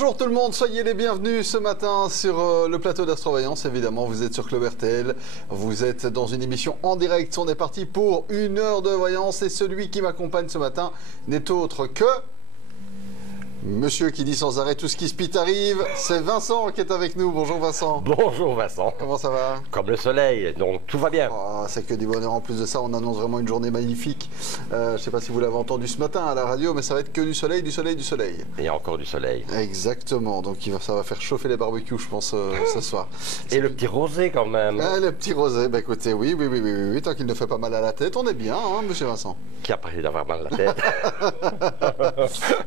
Bonjour tout le monde, soyez les bienvenus ce matin sur le plateau d'Astrovoyance. Évidemment, vous êtes sur Club RTL, vous êtes dans une émission en direct. On est parti pour 1 heure de voyance et celui qui m'accompagne ce matin n'est autre que... Monsieur qui dit sans arrêt tout ce qui se pite arrive, c'est Vincent qui est avec nous. Bonjour Vincent. Bonjour Vincent. Comment ça va? Comme le soleil, donc tout va bien. Oh, c'est que du bonheur. En plus de ça, on annonce vraiment une journée magnifique. Je ne sais pas si vous l'avez entendu ce matin à la radio, mais ça va être que du soleil, du soleil, du soleil. Et encore du soleil. Exactement, donc ça va faire chauffer les barbecues, je pense, ce soir. Et le petit rosé quand même. Le petit rosé, bah écoutez, oui, tant qu'il ne fait pas mal à la tête, on est bien, hein, monsieur Vincent. Qui a parlé d'avoir mal à la tête.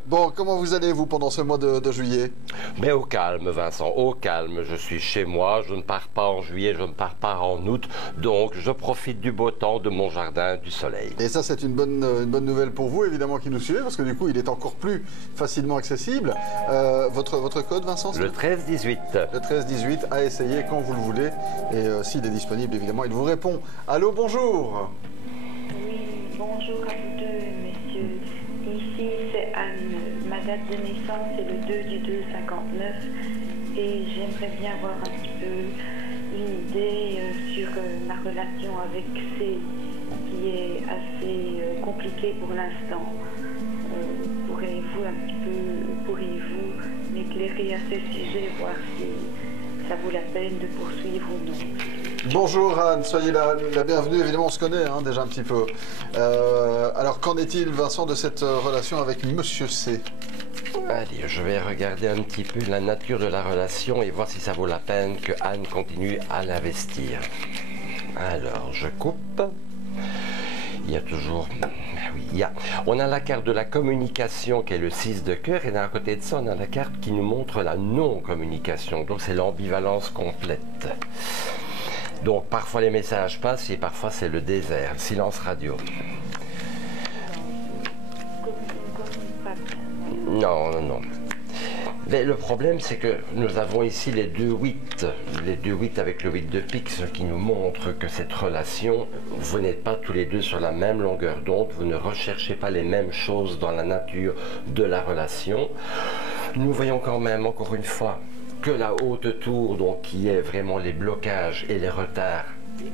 Bon, comment vous allez-vous pendant ce mois de juillet? Mais au calme Vincent, au calme. Je suis chez moi, je ne pars pas en juillet, je ne pars pas en août. Donc je profite du beau temps, de mon jardin, du soleil. Et ça, c'est une bonne nouvelle pour vous, évidemment, qui nous suivez, parce que du coup, il est encore plus facilement accessible. Votre code, Vincent? Le 13-18. Le 13-18, à essayer quand vous le voulez. Et s'il est disponible, évidemment, il vous répond. Allô, bonjour. Oui, bonjour à vous deux, messieurs. Ici, c'est Anne. Ma date de naissance est le 2/2/59 et j'aimerais bien avoir un petit peu une idée sur ma relation avec C, qui est assez compliquée pour l'instant. Pourriez-vous m'éclairer à ce sujet, voir si ça vaut la peine de poursuivre ou non? Bonjour Anne, soyez la bienvenue. Évidemment, on se connaît déjà un petit peu. Alors, qu'en est-il, Vincent, de cette relation avec Monsieur C? Allez, je vais regarder un petit peu la nature de la relation et voir si ça vaut la peine que Anne continue à l'investir. Alors, je coupe. Il y a toujours... Oui, on a la carte de la communication qui est le 6 de cœur et d'un côté de ça, on a la carte qui nous montre la non-communication. Donc, c'est l'ambivalence complète. Donc, parfois les messages passent et parfois c'est le désert, le silence radio. Non. Mais le problème, c'est que nous avons ici les 2-8. Les 2-8 avec le 8 de pique, ce qui nous montre que cette relation, vous n'êtes pas tous les deux sur la même longueur d'onde, vous ne recherchez pas les mêmes choses dans la nature de la relation. Nous voyons quand même, encore une fois, que la haute tour, donc qui est vraiment les blocages et les retards,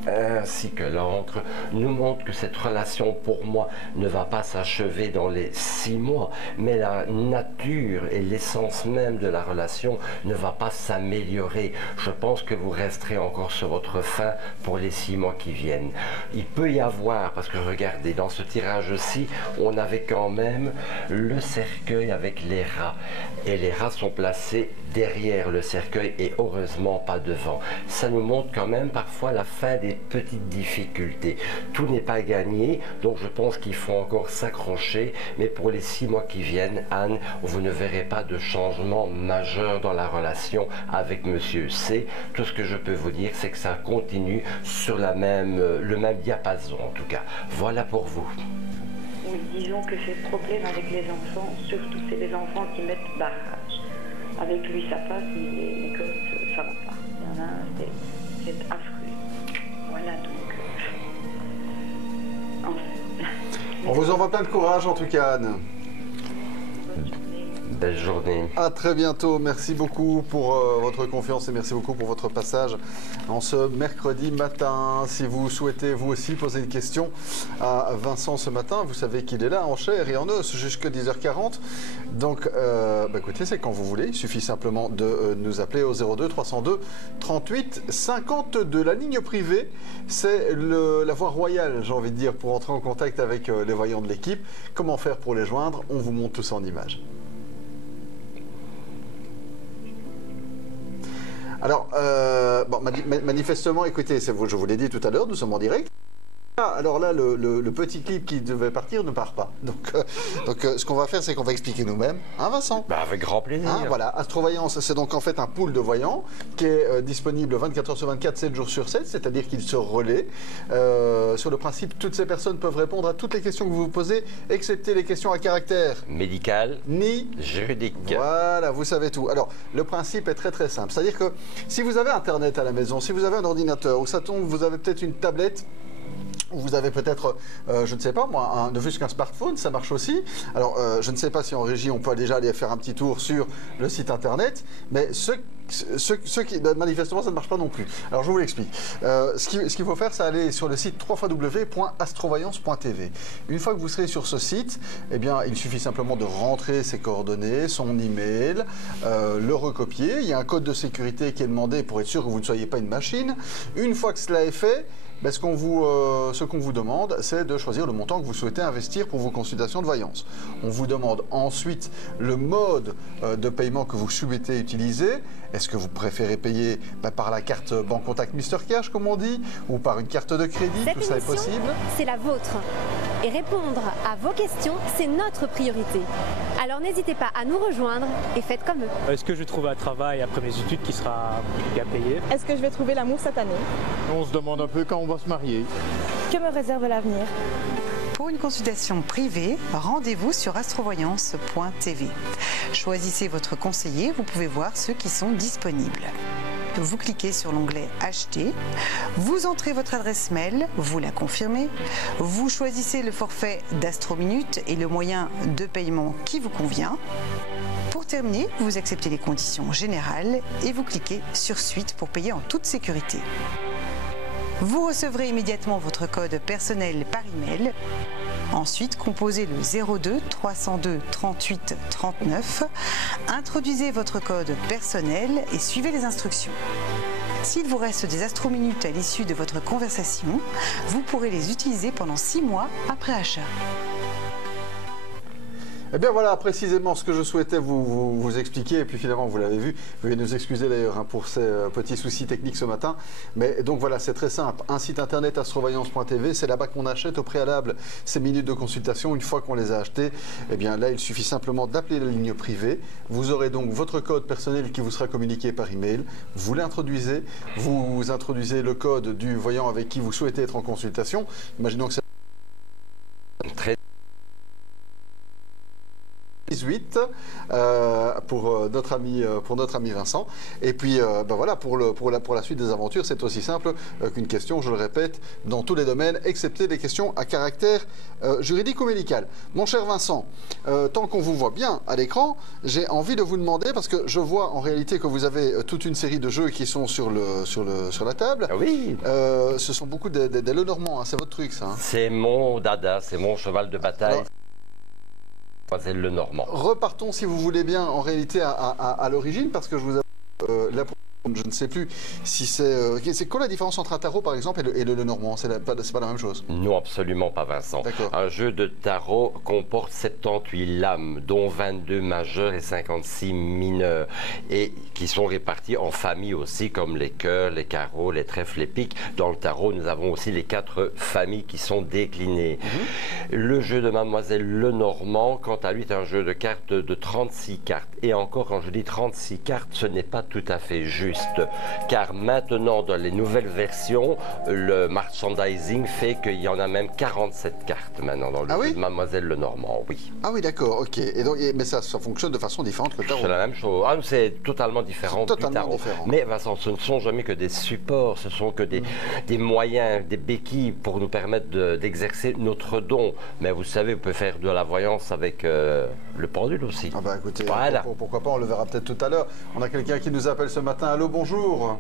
ainsi que l'encre, nous montre que cette relation, pour moi, ne va pas s'achever dans les 6 mois, mais la nature et l'essence même de la relation ne va pas s'améliorer. Je pense que vous resterez encore sur votre faim pour les 6 mois qui viennent. Il peut y avoir, parce que regardez, dans ce tirage-ci, on avait quand même le cercueil avec les rats, et les rats sont placés derrière le cercueil et heureusement pas devant. Ça nous montre quand même parfois la fin des petites difficultés. Tout n'est pas gagné, donc je pense qu'il faut encore s'accrocher, mais pour les 6 mois qui viennent, Anne, vous ne verrez pas de changement majeur dans la relation avec Monsieur C. Tout ce que je peux vous dire, c'est que ça continue sur le même diapason en tout cas. Voilà pour vous. Oui, disons que j'ai problème avec les enfants, surtout c'est les enfants qui mettent barrage. Avec lui ça passe, mais les gosses ça va pas. Il y en a un, c'est affreux. Voilà donc. On vous envoie plein de courage en tout cas, Anne. Belle journée. À très bientôt. Merci beaucoup pour votre confiance et merci beaucoup pour votre passage en ce mercredi matin. Si vous souhaitez vous aussi poser une question à Vincent ce matin, vous savez qu'il est là en chair et en os jusqu'à 10h40. Donc, écoutez, c'est quand vous voulez. Il suffit simplement de nous appeler au 02 302 38 52. La ligne privée, c'est la voie royale, j'ai envie de dire, pour entrer en contact avec les voyants de l'équipe. Comment faire pour les joindre? On vous montre tout ça en images. Alors, manifestement, écoutez, je vous l'ai dit tout à l'heure, nous sommes en direct. Alors là, le petit clip qui devait partir ne part pas. Donc, ce qu'on va faire, c'est qu'on va expliquer nous-mêmes. Hein, Vincent? Avec grand plaisir. Voilà, Astrovoyance, c'est donc en fait un pool de voyants qui est disponible 24 heures sur 24, 7 jours sur 7, c'est-à-dire qu'il se relaie. Sur le principe, toutes ces personnes peuvent répondre à toutes les questions que vous vous posez, excepté les questions à caractère médical ni juridique. Voilà, vous savez tout. Alors, le principe est très très simple. C'est-à-dire que si vous avez Internet à la maison, si vous avez un ordinateur, ou ça tombe, vous avez peut-être une tablette, Vous avez peut-être, je ne sais pas moi, ne fût-ce qu'un smartphone, ça marche aussi. Alors, je ne sais pas si en régie, on peut déjà aller faire un petit tour sur le site internet, mais ceux qui, manifestement, ça ne marche pas non plus. Alors, je vous l'explique. Ce qu'il faut faire, c'est aller sur le site www.astrovoyance.tv. Une fois que vous serez sur ce site, eh bien, il suffit simplement de rentrer ses coordonnées, son email, le recopier. Il y a un code de sécurité qui est demandé pour être sûr que vous ne soyez pas une machine. Une fois que cela est fait, ben, ce qu'on vous demande, c'est de choisir le montant que vous souhaitez investir pour vos consultations de voyance. On vous demande ensuite le mode de paiement que vous souhaitez utiliser. Est-ce que vous préférez payer par la carte Banque Contact Mr Cash, comme on dit, ou par une carte de crédit? Tout ça est possible. C'est la vôtre. Et répondre à vos questions, c'est notre priorité. Alors n'hésitez pas à nous rejoindre et faites comme eux. Est-ce que je vais trouver un travail après mes études qui sera bien payé? Est-ce que je vais trouver l'amour cette année? On se demande un peu quand on va se marier. Que me réserve l'avenir? Pour une consultation privée, rendez-vous sur astrovoyance.tv. Choisissez votre conseiller, vous pouvez voir ceux qui sont disponibles. Vous cliquez sur l'onglet « Acheter », vous entrez votre adresse mail, vous la confirmez, vous choisissez le forfait d'Astrominute et le moyen de paiement qui vous convient. Pour terminer, vous acceptez les conditions générales et vous cliquez sur « Suite » pour payer en toute sécurité. Vous recevrez immédiatement votre code personnel par email. Ensuite, composez le 02 302 38 39. Introduisez votre code personnel et suivez les instructions. S'il vous reste des astrominutes à l'issue de votre conversation, vous pourrez les utiliser pendant 6 mois après achat. Eh bien voilà précisément ce que je souhaitais vous expliquer, et puis finalement vous l'avez vu, veuillez nous excuser d'ailleurs pour ces petits soucis techniques ce matin, mais donc voilà, c'est très simple, un site internet astrovoyance.tv, c'est là-bas qu'on achète au préalable ces minutes de consultation. Une fois qu'on les a achetées, eh bien là il suffit simplement d'appeler la ligne privée, vous aurez donc votre code personnel qui vous sera communiqué par email, vous l'introduisez, vous introduisez le code du voyant avec qui vous souhaitez être en consultation, imaginons que c'est Très 18 pour notre ami Vincent, et puis ben voilà, pour la suite des aventures, c'est aussi simple qu'une question, je le répète, dans tous les domaines, excepté des questions à caractère juridique ou médical. Mon cher Vincent, tant qu'on vous voit bien à l'écran, j'ai envie de vous demander, parce que je vois en réalité que vous avez toute une série de jeux qui sont sur la table. Ah oui. Ce sont beaucoup des Lenormand, hein, c'est votre truc ça, hein. C'est mon dada, c'est mon cheval de bataille. Alors, Mademoiselle Lenormand. repartons, si vous voulez bien, en réalité à l'origine, parce que je vous avoue, là, je ne sais plus si c'est quoi la différence entre un tarot, par exemple, et le Lenormand? C'est pas la même chose? Non, absolument pas, Vincent. D'accord. Un jeu de tarot comporte 78 lames, dont 22 majeures et 56 mineures, et qui sont réparties en familles aussi, comme les cœurs, les carreaux, les trèfles, les piques. Dans le tarot, nous avons aussi les 4 familles qui sont déclinées. Le jeu de Mademoiselle Lenormand, quant à lui, est un jeu de cartes de 36 cartes. Et encore, quand je dis 36 cartes, ce n'est pas tout à fait juste. Car maintenant, dans les nouvelles versions, le merchandising fait qu'il y en a même 47 cartes maintenant dans le jeu de Mademoiselle Lenormand, oui. Ah oui, d'accord, ok. Et donc, mais ça fonctionne de façon différente que le tarot? C'est la même chose. Ah, c'est totalement différent du tarot. Différent. Mais Vincent, ce ne sont jamais que des supports, ce sont que des moyens, des béquilles pour nous permettre d'exercer notre don. Mais vous savez, vous pouvez faire de la voyance avec le pendule aussi. Ah bah écoutez, voilà. pourquoi pas, on le verra peut-être tout à l'heure. On a quelqu'un qui nous appelle ce matin. Allô, bonjour.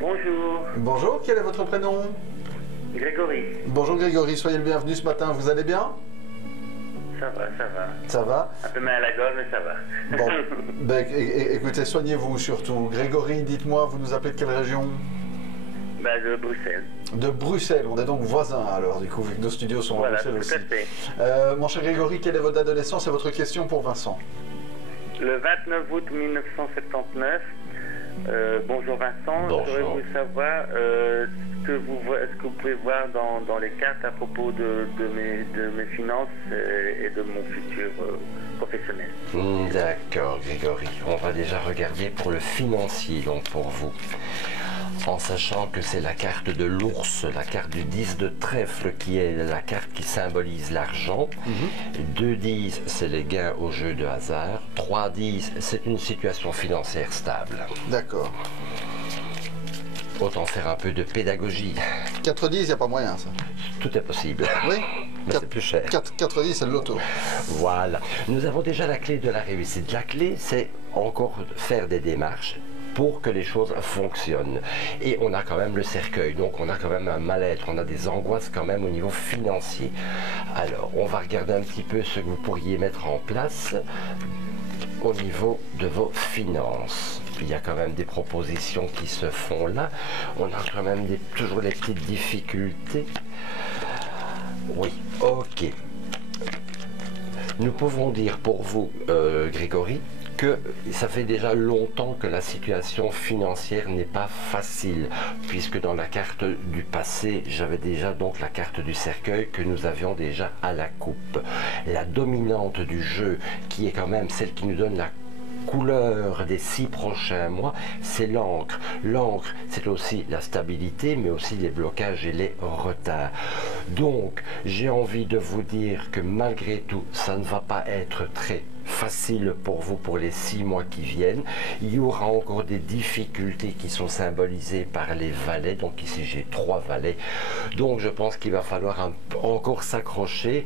Bonjour. Bonjour, quel est votre prénom? Grégory. Bonjour Grégory, soyez le bienvenu ce matin, vous allez bien? Ça va, ça va. Ça va? Un peu mal à la gorge, mais ça va. Bon, ben, écoutez, soignez-vous surtout. Grégory, dites-moi, vous nous appelez de quelle région? Bah, de Bruxelles. De Bruxelles, on est donc voisins alors, du coup, vu que nos studios sont à Bruxelles aussi. Tout à fait. Mon cher Grégory, quelle est votre date de naissance et votre question pour Vincent? Le 29 août 1979. Bonjour Vincent, j'aurais voulu savoir ce que vous pouvez voir dans les cartes à propos de mes finances et de mon futur professionnel. D'accord Grégory, on va déjà regarder pour le financier donc pour vous. En sachant que c'est la carte de l'ours, la carte du 10 de trèfle qui est la carte qui symbolise l'argent. 2-10, c'est les gains au jeu de hasard. 3-10, c'est une situation financière stable. D'accord. autant faire un peu de pédagogie. 4-10, il n'y a pas moyen, ça. Tout est possible. Oui. Mais c'est plus cher. 4-10, c'est le loto. Voilà. Nous avons déjà la clé de la réussite. La clé, c'est encore faire des démarches pour que les choses fonctionnent. Et on a quand même le cercueil, donc on a quand même un mal-être, on a des angoisses quand même au niveau financier. Alors, on va regarder un petit peu ce que vous pourriez mettre en place au niveau de vos finances. Il y a quand même des propositions qui se font là. On a quand même toujours les petites difficultés. Oui, ok. Nous pouvons dire pour vous, Grégory, que ça fait déjà longtemps que la situation financière n'est pas facile, puisque dans la carte du passé, j'avais déjà donc la carte du cercueil que nous avions déjà à la coupe. La dominante du jeu, qui est quand même celle qui nous donne la couleur des 6 prochains mois, c'est l'encre. L'encre, c'est aussi la stabilité, mais aussi les blocages et les retards. Donc, j'ai envie de vous dire que malgré tout, ça ne va pas être très facile pour vous pour les 6 mois qui viennent. Il y aura encore des difficultés qui sont symbolisées par les valets. Donc ici, j'ai 3 valets. Donc, je pense qu'il va falloir encore s'accrocher.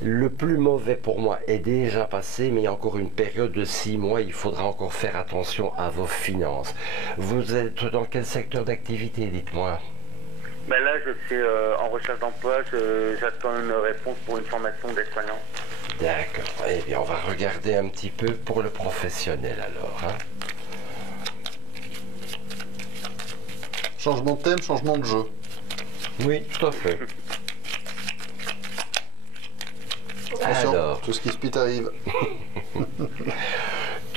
Le plus mauvais pour moi est déjà passé, mais il y a encore une période de 6 mois. Il faudra encore faire attention à vos finances. Vous êtes dans quel secteur d'activité, dites-moi? Ben là, je suis en recherche d'emploi. J'attends une réponse pour une formation d'aide-soignant. D'accord. Eh bien, on va regarder un petit peu pour le professionnel alors. Hein. Changement de thème, changement de jeu. Oui, tout à fait. Attention, Alors, tout ce qui se pite arrive.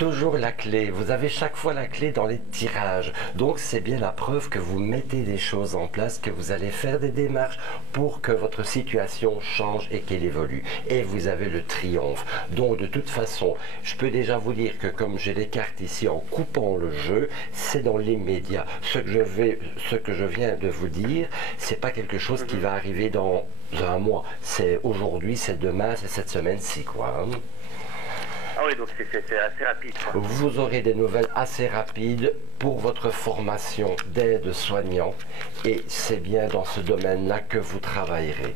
toujours la clé. Vous avez chaque fois la clé dans les tirages. Donc c'est bien la preuve que vous mettez des choses en place, que vous allez faire des démarches pour que votre situation change et qu'elle évolue. Et vous avez le triomphe. Donc de toute façon, je peux déjà vous dire que comme j'ai les cartes ici en coupant le jeu, c'est dans l'immédiat. Ce que je viens de vous dire, c'est pas quelque chose qui va arriver dans un mois. C'est aujourd'hui, c'est demain, c'est cette semaine-ci, quoi. Hein. Ah oui, donc c'est assez rapide, quoi. Vous aurez des nouvelles assez rapides pour votre formation d'aide-soignant et c'est bien dans ce domaine-là que vous travaillerez.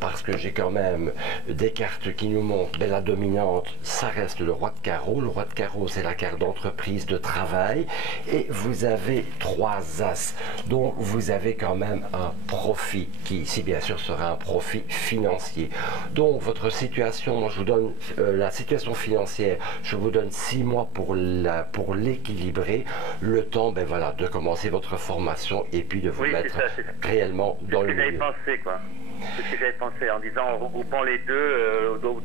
Parce que j'ai quand même des cartes qui nous montrent, la dominante, ça reste le roi de carreau. Le roi de carreau, c'est la carte d'entreprise, de travail. Et vous avez 3 as. Donc vous avez quand même un profit qui, ici bien sûr, sera un profit financier. Donc votre situation, moi je vous donne la situation financière, je vous donne 6 mois pour l'équilibrer, le temps voilà, de commencer votre formation et puis de vous mettre réellement dans le milieu. C'est ce que j'avais pensé, quoi. C'est ce que j'avais pensé en disant, en regroupant les deux, dans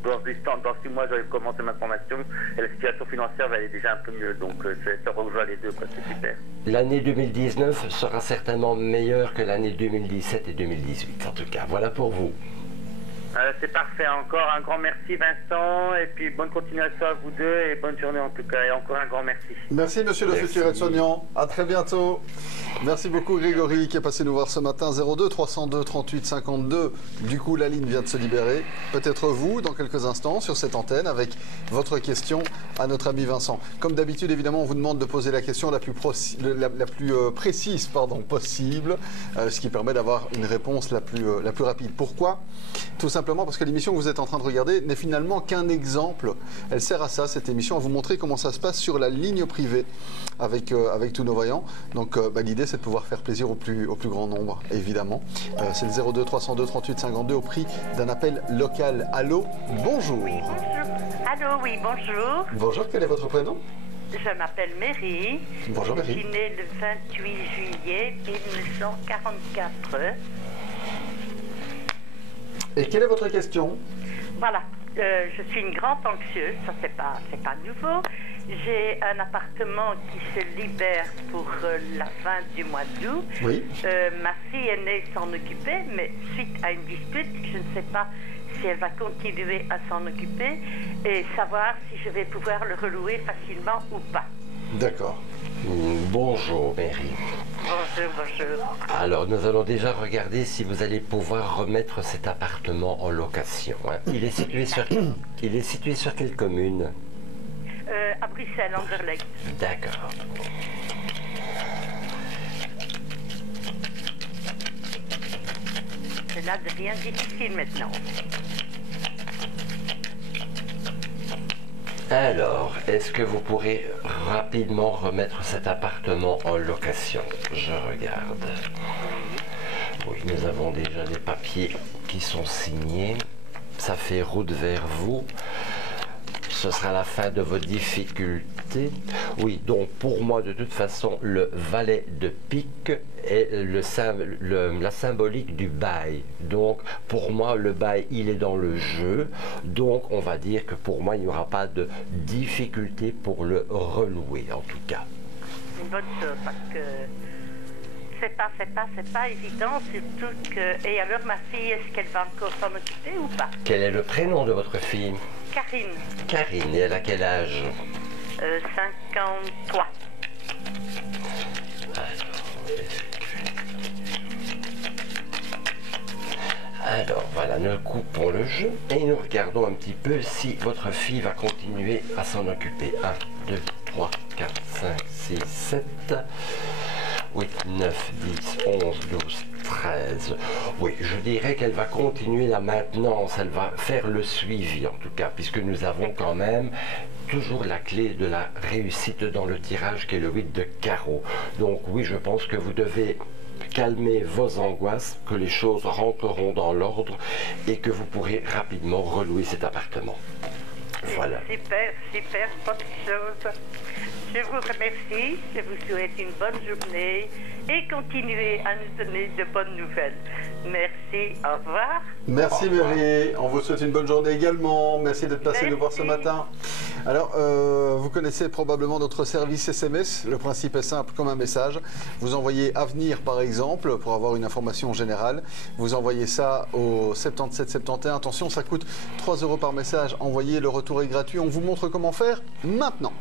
6 mois j'avais commencé ma formation et la situation financière va aller déjà un peu mieux, donc ça rejoint les deux, quoi, c'est super. L'année 2019 sera certainement meilleure que l'année 2017 et 2018 en tout cas, voilà pour vous. C'est parfait, encore un grand merci Vincent, et puis bonne continuation à vous deux, et bonne journée en tout cas, et encore un grand merci. Merci monsieur le futur aide-soignant, à très bientôt. Merci beaucoup Grégory qui est passé nous voir ce matin, 02 302 38 52. Du coup la ligne vient de se libérer, peut-être vous dans quelques instants sur cette antenne avec votre question à notre ami Vincent. Comme d'habitude évidemment on vous demande de poser la question la plus précise possible, ce qui permet d'avoir une réponse la plus rapide. Pourquoi ? Tout simplement parce que l'émission que vous êtes en train de regarder n'est finalement qu'un exemple. Elle sert à ça, cette émission, à vous montrer comment ça se passe sur la ligne privée avec tous nos voyants. Donc l'idée c'est de pouvoir faire plaisir au plus grand nombre, évidemment. C'est le 02 302 38 52 au prix d'un appel local. Allô, bonjour. Oui, bonjour. Allô, oui, bonjour. Bonjour, quel est votre prénom ? Je m'appelle Mary. Bonjour Mary. Je suis née le 28 juillet 1944. Et quelle est votre question ? Voilà, je suis une grande anxieuse, ça c'est pas nouveau. J'ai un appartement qui se libère pour la fin du mois d'août. Oui. Ma fille est née s'en occuper, mais suite à une dispute, je ne sais pas si elle va continuer à s'en occuper et savoir si je vais pouvoir le relouer facilement ou pas. D'accord. Bonjour Mary. Bonjour, bonjour. Alors nous allons déjà regarder si vous allez pouvoir remettre cet appartement en location. Hein. Il est situé sur quelle commune ? À Bruxelles, Anderlecht. D'accord. là devient difficile maintenant. Alors, est-ce que vous pourrez rapidement remettre cet appartement en location? Je regarde. Oui, nous avons déjà les papiers qui sont signés. Ça fait route vers vous. Ce sera la fin de vos difficultés. Oui, donc pour moi, de toute façon, le valet de pique est la symbolique du bail. Donc, pour moi, le bail, il est dans le jeu. Donc, on va dire que pour moi, il n'y aura pas de difficulté pour le relouer, en tout cas. C'est une bonne chose, parce que c'est pas évident, surtout que... Et alors, ma fille, est-ce qu'elle va encore s'en occuper ou pas? Quel est le prénom de votre fille? Karine. Karine, et elle a quel âge? 53. Alors, voilà, nous coupons le jeu et nous regardons un petit peu si votre fille va continuer à s'en occuper. 1, 2, 3, 4, 5, 6, 7... 8, 9, 10, 11, 12, 13. Oui, je dirais qu'elle va continuer la maintenance, elle va faire le suivi en tout cas, puisque nous avons quand même toujours la clé de la réussite dans le tirage qui est le 8 de carreau. Donc oui, je pense que vous devez calmer vos angoisses, que les choses rentreront dans l'ordre et que vous pourrez rapidement relouer cet appartement. Voilà. Super, super, bonne chose. Je vous remercie, je vous souhaite une bonne journée et continuez à nous donner de bonnes nouvelles. Merci, au revoir. Merci Mary, on vous souhaite une bonne journée également. Merci d'être passé nous voir ce matin. Alors, vous connaissez probablement notre service SMS. Le principe est simple comme un message. Vous envoyez Avenir par exemple pour avoir une information générale. Vous envoyez ça au 7771. Attention, ça coûte 3 € par message. Envoyez, le retour est gratuit. On vous montre comment faire maintenant.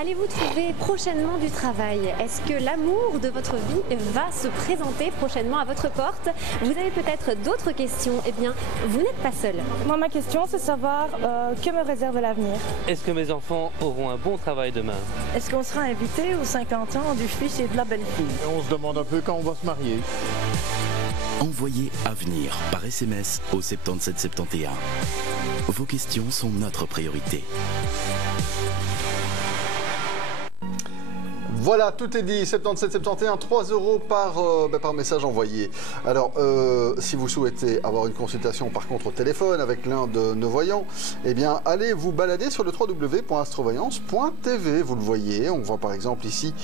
Allez-vous trouver prochainement du travail? Est-ce que l'amour de votre vie va se présenter prochainement à votre porte? Vous avez peut-être d'autres questions? Eh bien, vous n'êtes pas seul. Moi, ma question, c'est savoir que me réserve l'avenir. Est-ce que mes enfants auront un bon travail demain? Est-ce qu'on sera invité aux 50 ans du fils et de la belle-fille? On se demande un peu quand on va se marier. Envoyez Avenir par SMS au 7771. Vos questions sont notre priorité. Voilà, tout est dit, 7771, 3 € par message envoyé. Alors, si vous souhaitez avoir une consultation par contre au téléphone avec l'un de nos voyants, eh bien, allez vous balader sur le www.astrovoyance.tv. Vous le voyez, on voit par exemple ici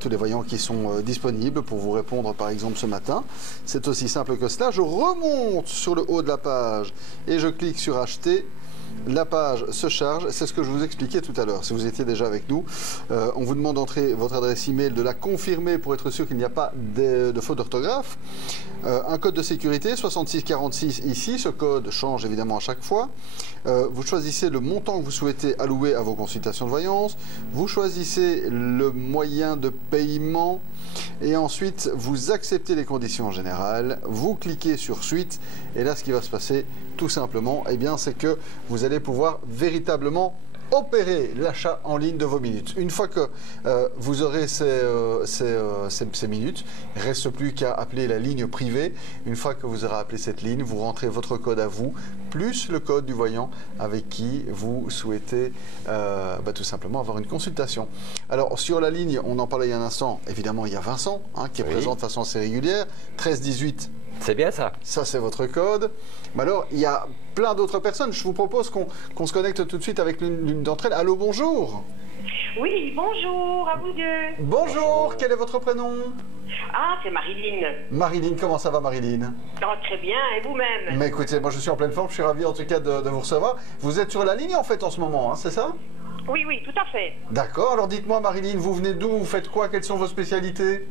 tous les voyants qui sont disponibles pour vous répondre par exemple ce matin. C'est aussi simple que cela. Je remonte sur le haut de la page et je clique sur acheter. La page se charge, c'est ce que je vous expliquais tout à l'heure. Si vous étiez déjà avec nous, on vous demande d'entrer votre adresse email, de la confirmer pour être sûr qu'il n'y a pas de faute d'orthographe. Un code de sécurité, 6646 ici. Ce code change évidemment à chaque fois. Vous choisissez le montant que vous souhaitez allouer à vos consultations de voyance. Vous choisissez le moyen de paiement. Et ensuite, vous acceptez les conditions générales. Vous cliquez sur Suite. Et là, ce qui va se passer, tout simplement, eh bien, c'est que vous allez pouvoir véritablement opérer l'achat en ligne de vos minutes. Une fois que vous aurez ces minutes, il ne reste plus qu'à appeler la ligne privée. Une fois que vous aurez appelé cette ligne, vous rentrez votre code à vous, plus le code du voyant avec qui vous souhaitez tout simplement avoir une consultation. Alors sur la ligne, on en parlait il y a un instant, évidemment il y a Vincent qui est présent de façon assez régulière, 1318. C'est bien ça. Ça, c'est votre code. Mais alors, il y a plein d'autres personnes. Je vous propose qu'on se connecte tout de suite avec l'une d'entre elles. Allô, bonjour. Oui, bonjour à vous deux. Bonjour, quel est votre prénom? Ah, c'est Marilyn. Marilyn, comment ça va Marilyn? Très bien, et vous-même? Mais écoutez, moi je suis en pleine forme, je suis ravi en tout cas de vous recevoir. Vous êtes sur la ligne en fait en ce moment, c'est ça? Oui, oui, tout à fait. D'accord, alors dites-moi Marilyn, vous venez d'où? Vous faites quoi? Quelles sont vos spécialités?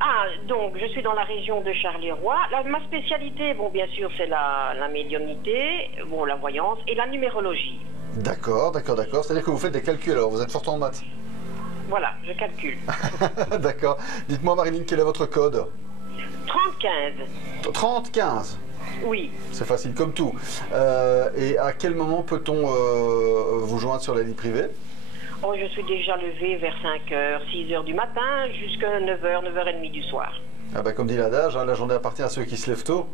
Ah, donc je suis dans la région de Charleroi. Ma spécialité, bon, bien sûr, c'est la médiumnité, bon, la voyance et la numérologie. D'accord, d'accord, d'accord. C'est-à-dire que vous faites des calculs, alors vous êtes fort en maths. Voilà, je calcule. D'accord. Dites-moi Marilyn, quel est votre code? 3015. 3015. Oui. C'est facile comme tout. Et à quel moment peut-on vous joindre sur la ligne privée? Oh, je suis déjà levée vers 5h, 6h du matin jusqu'à 9h, 9h30 du soir. Ah bah, comme dit l'adage, hein, la journée appartient à ceux qui se lèvent tôt.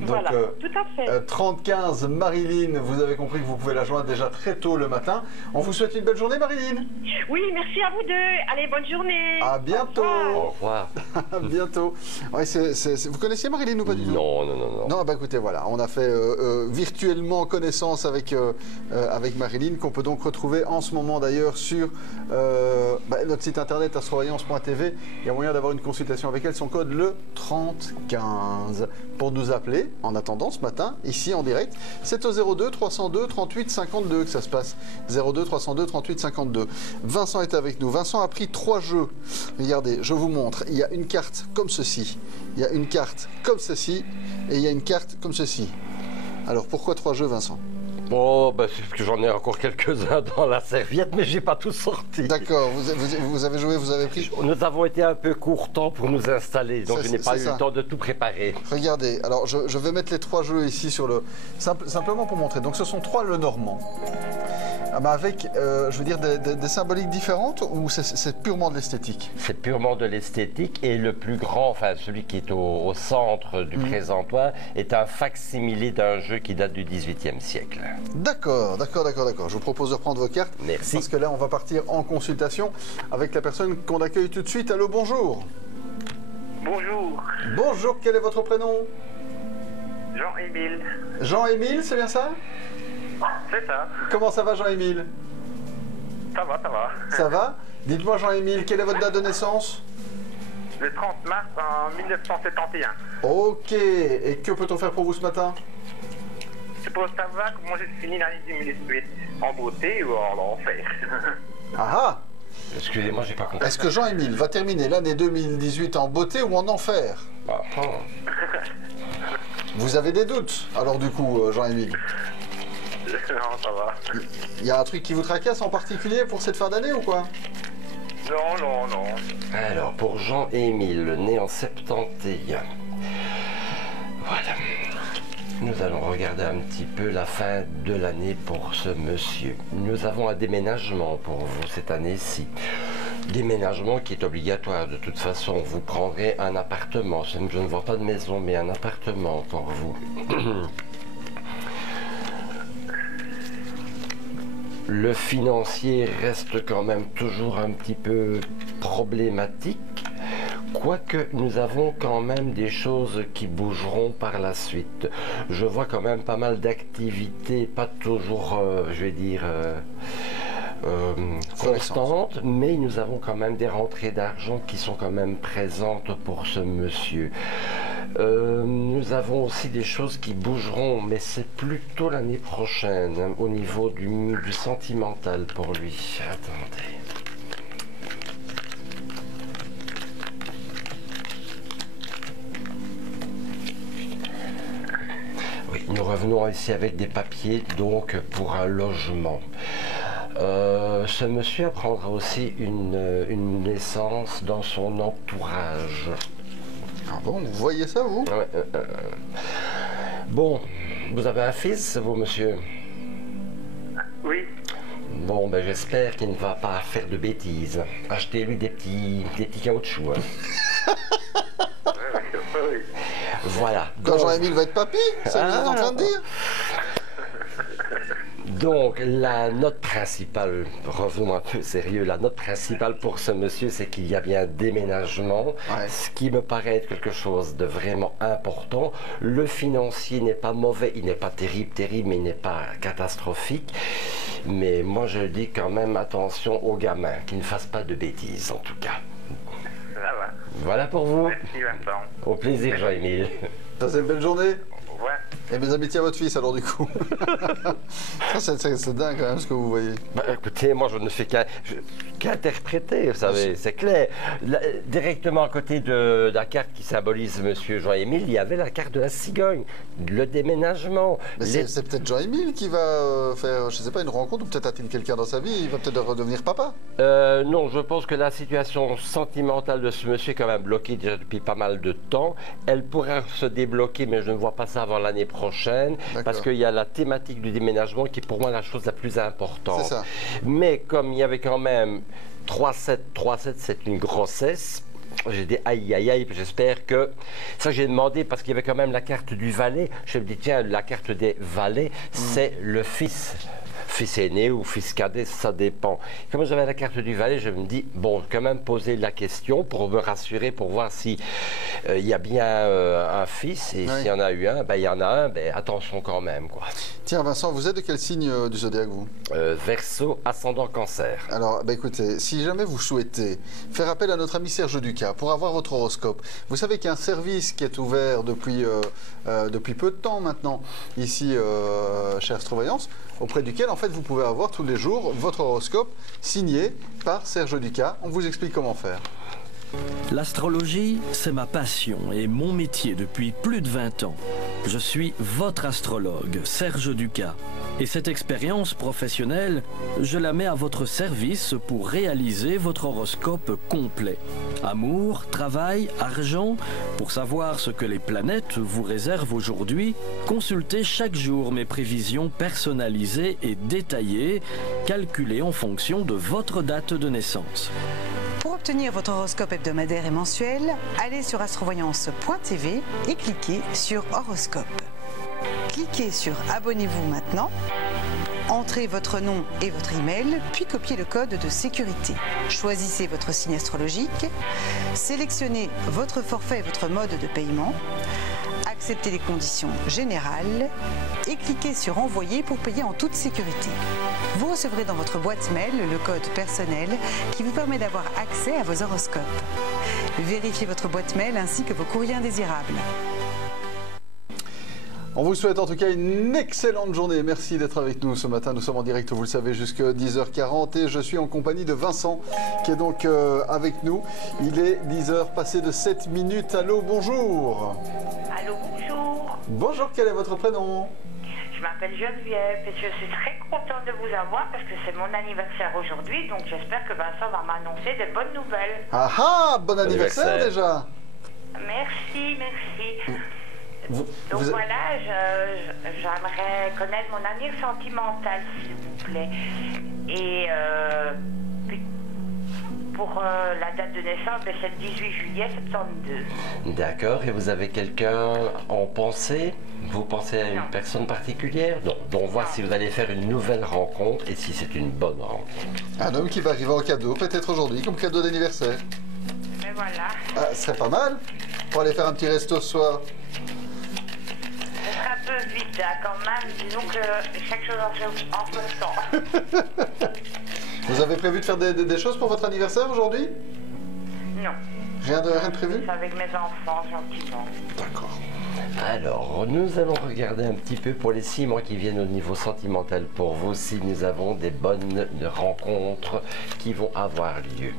Donc, voilà, tout à fait. 30-15, Marilyn, vous avez compris que vous pouvez la joindre déjà très tôt le matin. On vous souhaite une belle journée, Marilyn. Oui, merci à vous deux. Allez, bonne journée. À bientôt. Au revoir. À bientôt. Ouais, vous connaissiez Marilyn ou pas du tout? Non. Non, bah écoutez, voilà, on a fait virtuellement connaissance avec Marilyn, qu'on peut donc retrouver en ce moment d'ailleurs sur notre site internet astrovoyance.tv. Il y a moyen d'avoir une consultation avec elle. Son code le 3015 pour nous appeler en attendant ce matin ici en direct. C'est au 02 302 38 52 que ça se passe. 02 302 38 52. Vincent est avec nous. Vincent a pris 3 jeux. Regardez, je vous montre. Il y a une carte comme ceci. Il y a une carte comme ceci. Et il y a une carte comme ceci. Alors pourquoi 3 jeux, Vincent? Oh, ben, c'est parce que j'en ai encore quelques-uns dans la serviette, mais j'ai pas tout sorti. D'accord, vous avez joué, vous avez pris? Nous avons été un peu court temps pour nous installer, donc je n'ai pas eu le temps de tout préparer. Regardez, alors je vais mettre les 3 jeux ici sur le... Simplement pour montrer. Donc ce sont 3 Lenormand. Avec, je veux dire, des symboliques différentes ou c'est purement de l'esthétique? C'est purement de l'esthétique et le plus grand, enfin celui qui est au centre du présentoir, est un fac-similé d'un jeu qui date du XVIIIe siècle. D'accord. Je vous propose de reprendre vos cartes. Merci. Parce que là, on va partir en consultation avec la personne qu'on accueille tout de suite. Allô, bonjour. Bonjour. Bonjour, quel est votre prénom? Jean-Émile. Jean-Émile, c'est bien ça? C'est ça. Comment ça va, Jean-Émile? Ça va. Ça va? Dites-moi, Jean-Émile, quelle est votre date de naissance? Le 30 mars en 1971. Ok, et que peut-on faire pour vous ce matin? C'est pour savoir comment j'ai fini l'année 2018. En beauté ou en enfer? Ah! Excusez-moi, j'ai pas compris. Est-ce que Jean-Émile va terminer l'année 2018 en beauté ou en enfer? Vous avez des doutes, alors du coup, Jean-Émile? Non, ça va. Il y a un truc qui vous tracasse en particulier pour cette fin d'année ou quoi? Non. Alors, pour Jean-Émile, né en 71. Voilà. Nous allons regarder un petit peu la fin de l'année pour ce monsieur. Nous avons un déménagement pour vous cette année-ci. Déménagement qui est obligatoire. De toute façon, vous prendrez un appartement. Je ne vois pas de maison, mais un appartement pour vous. Le financier reste quand même toujours un petit peu problématique. Quoique nous avons quand même des choses qui bougeront par la suite. Je vois quand même pas mal d'activités, pas toujours, je vais dire, constantes, mais nous avons quand même des rentrées d'argent qui sont quand même présentes pour ce monsieur. Nous avons aussi des choses qui bougeront, mais c'est plutôt l'année prochaine, hein, au niveau du sentimental pour lui. Attendez. Nous revenons ici avec des papiers, donc pour un logement. Ce monsieur apprendra aussi une naissance dans son entourage. Ah bon, vous voyez ça, vous? Bon, vous avez un fils, vous, monsieur? Oui. Bon, ben j'espère qu'il ne va pas faire de bêtises. Achetez-lui des petits caoutchoucs. Hein. Oui. Voilà. Quand Jean-Émile va être papy, ça vous êtes en train de dire? Donc, la note principale, revenons un peu sérieux, la note principale pour ce monsieur, c'est qu'il y a bien un déménagement, ce qui me paraît être quelque chose de vraiment important. Le financier n'est pas mauvais, il n'est pas terrible, mais il n'est pas catastrophique. Mais moi, je dis quand même attention aux gamins, qu'ils ne fassent pas de bêtises, en tout cas. Ça va. Voilà pour vous. Merci, Vincent. Au plaisir, Jean-Émile. Passez une belle journée. Ouais. Et mes amitiés à votre fils, alors, du coup. Ça, c'est dingue, quand même, ce que vous voyez. Bah, écoutez, moi, je ne fais qu'interpréter, vous savez, c'est clair. Directement à côté de la carte qui symbolise Monsieur Jean-Émile, il y avait la carte de la cigogne, le déménagement. Mais c'est peut-être Jean-Émile qui va faire, je ne sais pas, une rencontre, ou peut-être a-t-il quelqu'un dans sa vie, il va peut-être redevenir papa. Non, je pense que la situation sentimentale de ce monsieur est quand même bloquée déjà depuis pas mal de temps. Elle pourrait se débloquer, mais je ne vois pas ça avant l'année prochaine, parce qu'il y a la thématique du déménagement qui est pour moi la chose la plus importante. C'est ça. Mais comme il y avait quand même 3-7, c'est une grossesse, j'ai dit aïe aïe aïe, j'espère que... Ça j'ai demandé parce qu'il y avait quand même la carte du valet. Je me dis tiens, la carte des valets, c'est le fils. Fils aîné ou fils cadet, ça dépend. Comme j'avais la carte du valet, je me dis, bon, quand même poser la question pour me rassurer, pour voir si il y a bien un fils, et s'il y en a eu un, ben, il y en a un, ben, attention quand même, quoi. Tiens, Vincent, vous êtes de quel signe du zodiaque, vous? Verseau, ascendant Cancer. Alors, ben, écoutez, si jamais vous souhaitez faire appel à notre ami Serge Ducas pour avoir votre horoscope, vous savez qu'il y a un service qui est ouvert depuis peu de temps maintenant, ici, chez Astrovoyance, auprès duquel, en fait, vous pouvez avoir tous les jours votre horoscope signé par Serge Ducas. On vous explique comment faire. L'astrologie, c'est ma passion et mon métier depuis plus de 20 ans. Je suis votre astrologue, Serge Ducas. Et cette expérience professionnelle, je la mets à votre service pour réaliser votre horoscope complet. Amour, travail, argent, pour savoir ce que les planètes vous réservent aujourd'hui, consultez chaque jour mes prévisions personnalisées et détaillées, calculées en fonction de votre date de naissance. Pour obtenir votre horoscope hebdomadaire et mensuel, allez sur astrovoyance.tv et cliquez sur horoscope. Cliquez sur abonnez-vous maintenant, entrez votre nom et votre email, puis copiez le code de sécurité. Choisissez votre signe astrologique, sélectionnez votre forfait et votre mode de paiement, acceptez les conditions générales et cliquez sur envoyer pour payer en toute sécurité. Vous recevrez dans votre boîte mail le code personnel qui vous permet d'avoir accès à vos horoscopes. Vérifiez votre boîte mail ainsi que vos courriers indésirables. On vous souhaite en tout cas une excellente journée. Merci d'être avec nous ce matin. Nous sommes en direct, vous le savez, jusqu'à 10h40 et je suis en compagnie de Vincent qui est donc avec nous. Il est 10h passé de 7 minutes. Allô, bonjour. Allô, bonjour. Bonjour, quel est votre prénom? Je m'appelle Geneviève et je suis très contente de vous avoir parce que c'est mon anniversaire aujourd'hui, donc j'espère que Vincent va m'annoncer des bonnes nouvelles. Ah ah, bon anniversaire déjà. Merci, merci. Donc vous... voilà, j'aimerais connaître mon avenir sentimental, s'il vous plaît. Et pour la date de naissance, c'est le 18 juillet 72. D'accord, et vous avez quelqu'un en pensée? Vous pensez à une personne particulière? Non, donc voir si vous allez faire une nouvelle rencontre et si c'est une bonne rencontre. Un homme qui va arriver en cadeau, peut-être aujourd'hui, comme cadeau d'anniversaire. Mais voilà. Ah, ce serait pas mal pour aller faire un petit resto ce soir. Un peu vite, hein, quand même. Disons que chaque chose en son temps. Vous avez prévu de faire des choses pour votre anniversaire aujourd'hui? Non. Rien de prévu? Avec mes enfants, gentiment. D'accord. Alors, nous allons regarder un petit peu pour les 6 mois qui viennent au niveau sentimental pour vous, si nous avons des bonnes rencontres qui vont avoir lieu.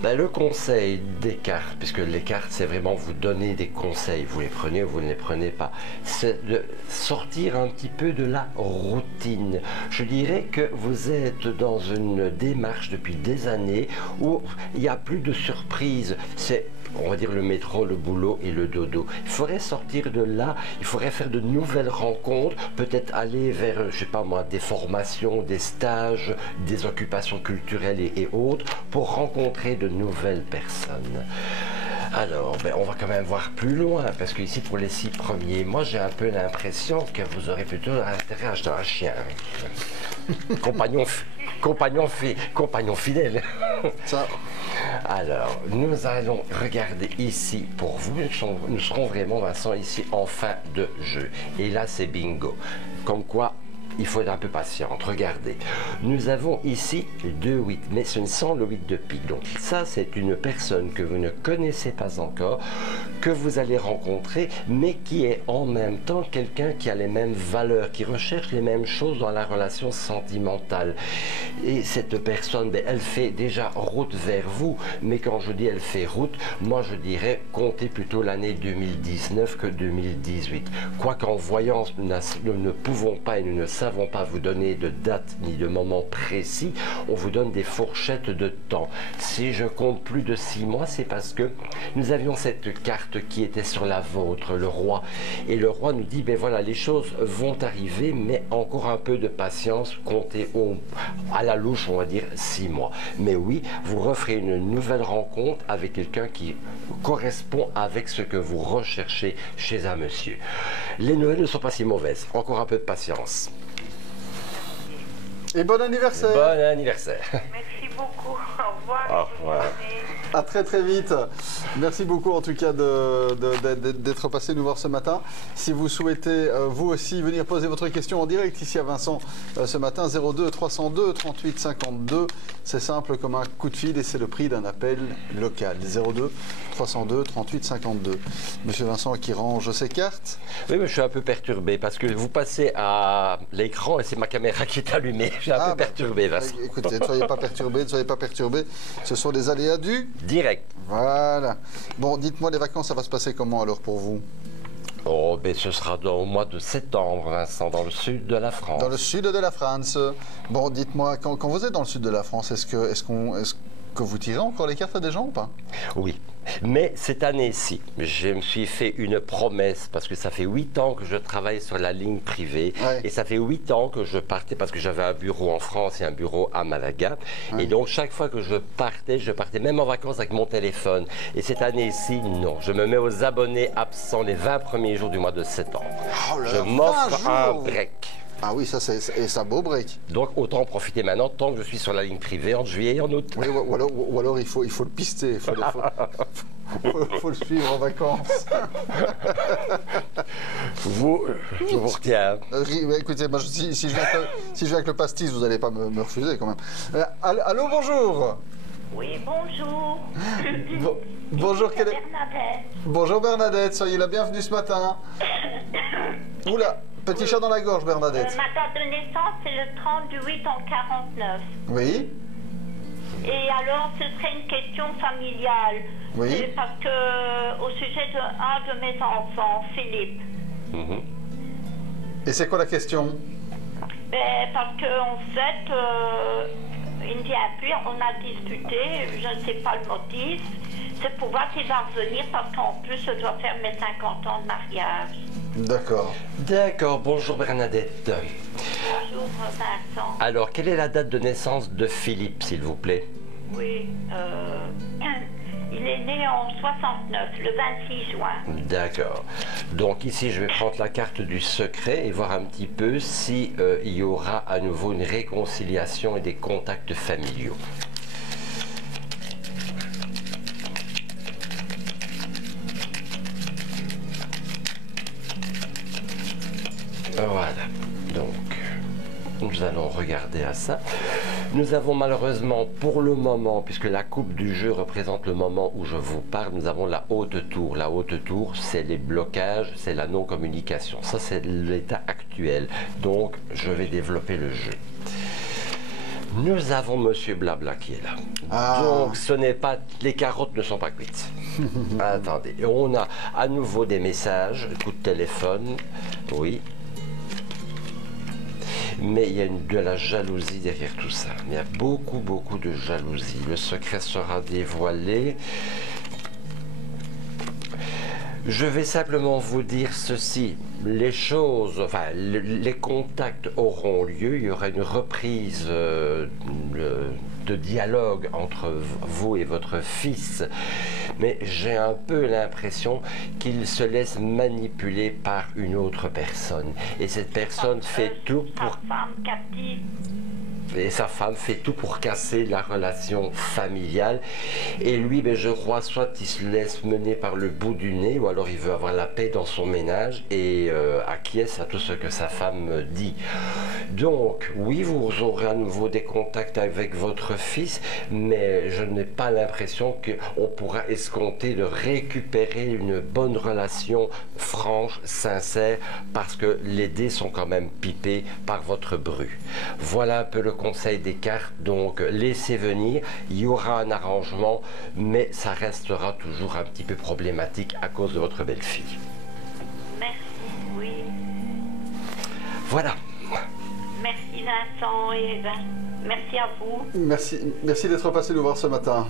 Ben, le conseil des cartes, puisque les cartes, c'est vraiment vous donner des conseils, vous les prenez ou vous ne les prenez pas, c'est de sortir un petit peu de la routine. Je dirais que vous êtes dans une démarche depuis des années où il n'y a plus de surprises. C'est, on va dire, le métro, le boulot et le dodo. Il faudrait sortir de là, il faudrait faire de nouvelles rencontres, peut-être aller vers, je sais pas moi, des formations, des stages, des occupations culturelles et autres, pour rencontrer de nouvelles personnes. Alors, ben, on va quand même voir plus loin, parce que ici, pour les 6 premiers mois, j'ai un peu l'impression que vous aurez plutôt intérêt à acheter un chien. Compagnon fidèle. Ça. Alors, nous allons regarder ici pour vous. Nous serons vraiment, Vincent, ici en fin de jeu. Et là, c'est bingo. Comme quoi, il faut être un peu patiente. Regardez, nous avons ici 2 8, mais ce ne sont le 8 de pique. Donc ça, c'est une personne que vous ne connaissez pas encore, que vous allez rencontrer, mais qui est en même temps quelqu'un qui a les mêmes valeurs, qui recherche les mêmes choses dans la relation sentimentale. Et cette personne, ben, elle fait déjà route vers vous, mais quand je dis elle fait route, moi je dirais comptez plutôt l'année 2019 que 2018. Quoiqu'en voyance, nous ne pouvons pas et nous ne savons pas vous donner de date ni de moment précis, on vous donne des fourchettes de temps. Si je compte plus de 6 mois, c'est parce que nous avions cette carte carte qui était sur la vôtre, le roi. Et le roi nous dit, ben voilà, les choses vont arriver, mais encore un peu de patience, comptez à la louche, on va dire 6 mois. Mais oui, vous referez une nouvelle rencontre avec quelqu'un qui correspond avec ce que vous recherchez chez un monsieur. Les nouvelles ne sont pas si mauvaises, encore un peu de patience. Et bon anniversaire. Bon anniversaire. Merci beaucoup. Au revoir. Au revoir. À très très vite. Merci beaucoup en tout cas d'être passé nous voir ce matin. Si vous souhaitez vous aussi venir poser votre question en direct ici à Vincent ce matin, 02 302 38 52. C'est simple comme un coup de fil et c'est le prix d'un appel local. 02 302 38 52. Monsieur Vincent qui range ses cartes. Oui, mais je suis un peu perturbé parce que vous passez à l'écran et c'est ma caméra qui est allumée. Je suis un peu perturbé, Vincent. Écoutez, ne soyez pas perturbé, ne soyez pas perturbé. Ce sont les aléas du direct. Voilà. Bon, dites-moi, les vacances, ça va se passer comment alors pour vous? Oh, ben ce sera au mois de septembre, Vincent, dans le sud de la France. Dans le sud de la France. Bon, dites-moi, quand vous êtes dans le sud de la France, est-ce que vous tirez encore les cartes à des gens ou pas? Oui, mais cette année-ci, je me suis fait une promesse parce que ça fait 8 ans que je travaille sur la ligne privée et ça fait 8 ans que je partais parce que j'avais un bureau en France et un bureau à Malaga. Et donc chaque fois que je partais même en vacances avec mon téléphone. Et cette année-ci, non, je me mets aux abonnés absents les 20 premiers jours du mois de septembre. Oh là, je m'offre un break. Ah oui, ça c'est un beau break. Donc autant en profiter maintenant tant que je suis sur la ligne privée en juillet et en août. Oui, ou alors il faut le pister, il faut le suivre en vacances. Je vous retiens. Écoutez, moi, si je viens avec le pastis, vous n'allez pas me refuser quand même. Allô, bonjour. Oui, bonjour. Bonjour, Bernadette. Bonjour Bernadette, soyez la bienvenue ce matin. Oula. Petit chat dans la gorge, Bernadette. Ma date de naissance, c'est le 30 du 8 en 49. Oui. Et alors, ce serait une question familiale. Oui. C'est parce que, au sujet d'un de mes enfants, Philippe. Et c'est quoi la question? Parce qu'en fait, il ne vient plus, on a discuté, je ne sais pas le motif. C'est pour voir s'il va revenir parce qu'en plus, je dois faire mes 50 ans de mariage. D'accord. D'accord, bonjour Bernadette. Bonjour Vincent. Alors, quelle est la date de naissance de Philippe, s'il vous plaît? Oui, il est né en 69, le 26 juin. D'accord. Donc ici, je vais prendre la carte du secret et voir un petit peu si il y aura à nouveau une réconciliation et des contacts familiaux. Voilà, donc nous allons regarder à ça. Nous avons malheureusement pour le moment, puisque la coupe du jeu représente le moment où je vous parle, nous avons la haute tour. La haute tour, c'est les blocages, c'est la non-communication. Ça, c'est l'état actuel. Donc, je vais développer le jeu. Nous avons Monsieur Blabla qui est là. Donc, ce n'est pas... Les carottes ne sont pas cuites. Attendez. On a à nouveau des messages, coup de téléphone. Oui. Mais il y a de la jalousie derrière tout ça. Il y a beaucoup de jalousie. Le secret sera dévoilé. Je vais simplement vous dire ceci. Les choses, enfin, les contacts auront lieu. Il y aura une reprise de dialogue entre vous et votre fils. Mais j'ai un peu l'impression qu'il se laisse manipuler par une autre personne. Et cette personne fait tout pour... Et sa femme fait tout pour casser la relation familiale. Et lui, ben, je crois, soit il se laisse mener par le bout du nez, ou alors il veut avoir la paix dans son ménage et acquiesce à tout ce que sa femme dit. Donc, oui, vous aurez à nouveau des contacts avec votre fils, mais je n'ai pas l'impression qu'on pourra escompter de récupérer une bonne relation franche, sincère, parce que les dés sont quand même pipés par votre bru. Voilà un peu le conseil des cartes, donc laissez venir, il y aura un arrangement, mais ça restera toujours un petit peu problématique à cause de votre belle-fille. Merci, oui. Voilà. Merci Vincent et merci à vous. Merci d'être passé nous voir ce matin.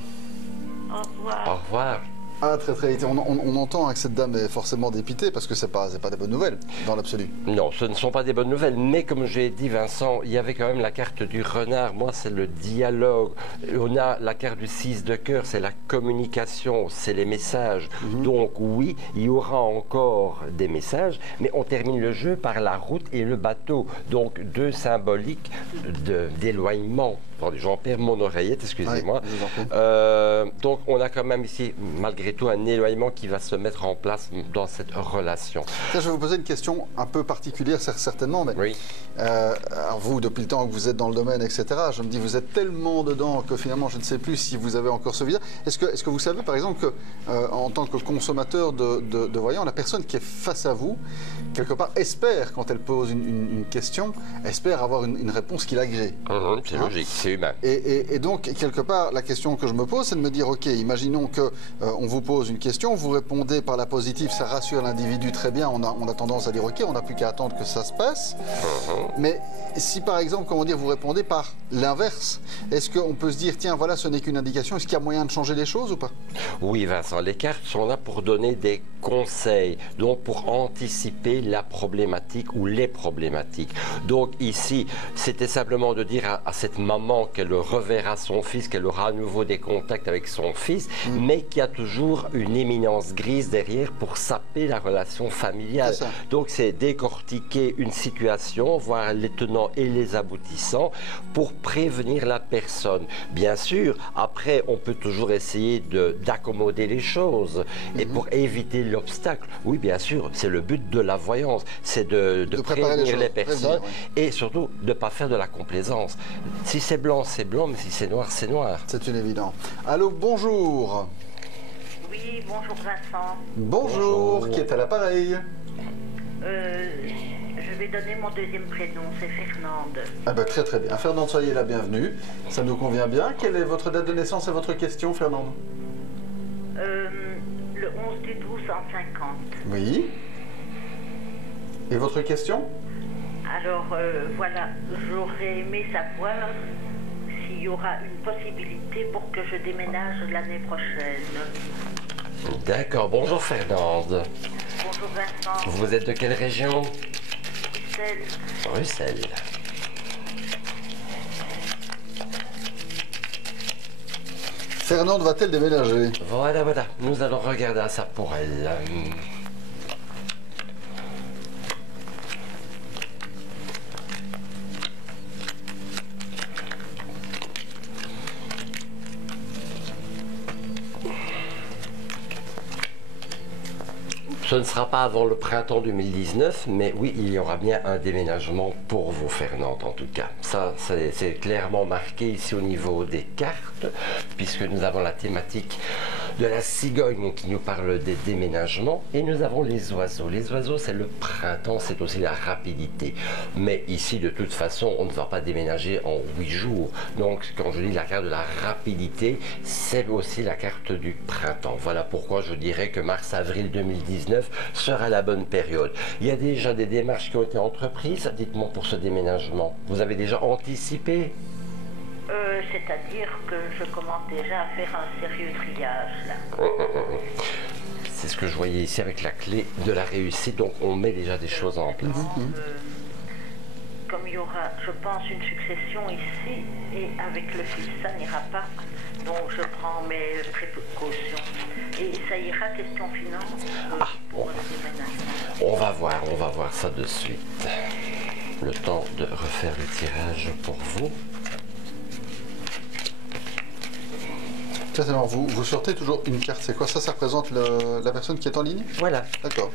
Au revoir. Au revoir. Ah, très très vite. On entend que cette dame est forcément dépitée parce que c'est pas des bonnes nouvelles dans l'absolu. Non, ce ne sont pas des bonnes nouvelles, mais comme j'ai dit Vincent, il y avait quand même la carte du renard. Moi, c'est le dialogue. On a la carte du 6 de cœur, c'est la communication, c'est les messages. Donc oui, il y aura encore des messages, mais on termine le jeu par la route et le bateau. Donc deux symboliques d'éloignement. J'en perds mon oreillette, excusez-moi. Donc on a quand même ici, malgré tout, un éloignement qui va se mettre en place dans cette relation. Je vais vous poser une question un peu particulière, certainement, mais oui. Alors vous, depuis le temps que vous êtes dans le domaine, etc., je me dis, vous êtes tellement dedans que finalement, je ne sais plus si vous avez encore ce visa. Est-ce que vous savez, par exemple, que en tant que consommateur de voyants, la personne qui est face à vous, quelque part, espère, quand elle pose une question, espère avoir une réponse qui l'agrée. C'est logique, c'est humain. Et donc, quelque part, la question que je me pose, c'est de me dire, OK, imaginons qu'on vous pose une question, vous répondez par la positive, ça rassure l'individu très bien, on a tendance à dire, OK, on n'a plus qu'à attendre que ça se passe. Mais si, par exemple, comment dire, vous répondez par l'inverse, est-ce qu'on peut se dire, tiens, voilà, ce n'est qu'une indication, est-ce qu'il y a moyen de changer les choses ou pas? Oui, Vincent, les cartes sont là pour donner des conseils, donc pour anticiper la problématique ou les problématiques. Donc ici, c'était simplement de dire à cette maman qu'elle reverra son fils, qu'elle aura à nouveau des contacts avec son fils, mais qu'il y a toujours une éminence grise derrière pour saper la relation familiale. Donc c'est décortiquer une situation, voir les tenants et les aboutissants pour prévenir la personne. Bien sûr, après, on peut toujours essayer d'accommoder les choses et pour éviter l'obstacle. Oui, bien sûr, c'est le but de la voyance, c'est de prévenir les personnes et surtout de ne pas faire de la complaisance. Si c'est blanc, c'est blanc, mais si c'est noir, c'est noir. C'est une évidence. Allô, bonjour. Oui, bonjour Vincent. Bonjour. Qui est à l'appareil? Je vais donner mon deuxième prénom, c'est Fernande. Ah ben, très très bien. Fernande, soyez la bienvenue. Ça nous convient bien. Quelle est votre date de naissance et votre question, Fernande? Le 11 du 12 150. Oui. Et votre question? Alors, voilà, j'aurais aimé savoir s'il y aura une possibilité pour que je déménage l'année prochaine. D'accord. Bonjour Fernande. Bonjour Vincent. Vous êtes de quelle région? Bruxelles. Bruxelles. Fernande va-t-elle déménager? Voilà, voilà. Nous allons regarder ça pour elle. Ce ne sera pas avant le printemps 2019, mais oui, il y aura bien un déménagement pour vous, Fernande, en tout cas. Ça, c'est clairement marqué ici au niveau des cartes, puisque nous avons la thématique de la cigogne qui nous parle des déménagements, et nous avons les oiseaux. Les oiseaux, c'est le printemps, c'est aussi la rapidité. Mais ici, de toute façon, on ne va pas déménager en 8 jours. Donc, quand je dis la carte de la rapidité, c'est aussi la carte du printemps. Voilà pourquoi je dirais que mars-avril 2019 sera la bonne période. Il y a déjà des démarches qui ont été entreprises, dites-moi, pour ce déménagement. Vous avez déjà anticipé? C'est-à-dire que je commence déjà à faire un sérieux triage, là. C'est ce que je voyais ici avec la clé de la réussite, donc on met déjà des choses en place. Comme il y aura, je pense, une succession ici, et avec le fils, ça n'ira pas. Donc je prends mes précautions. Et ça ira, question finance, pour le déménagement. On va voir ça de suite. Le temps de refaire le tirage pour vous. Alors vous sortez toujours une carte, c'est quoi ça? Ça représente la personne qui est en ligne? Voilà. D'accord.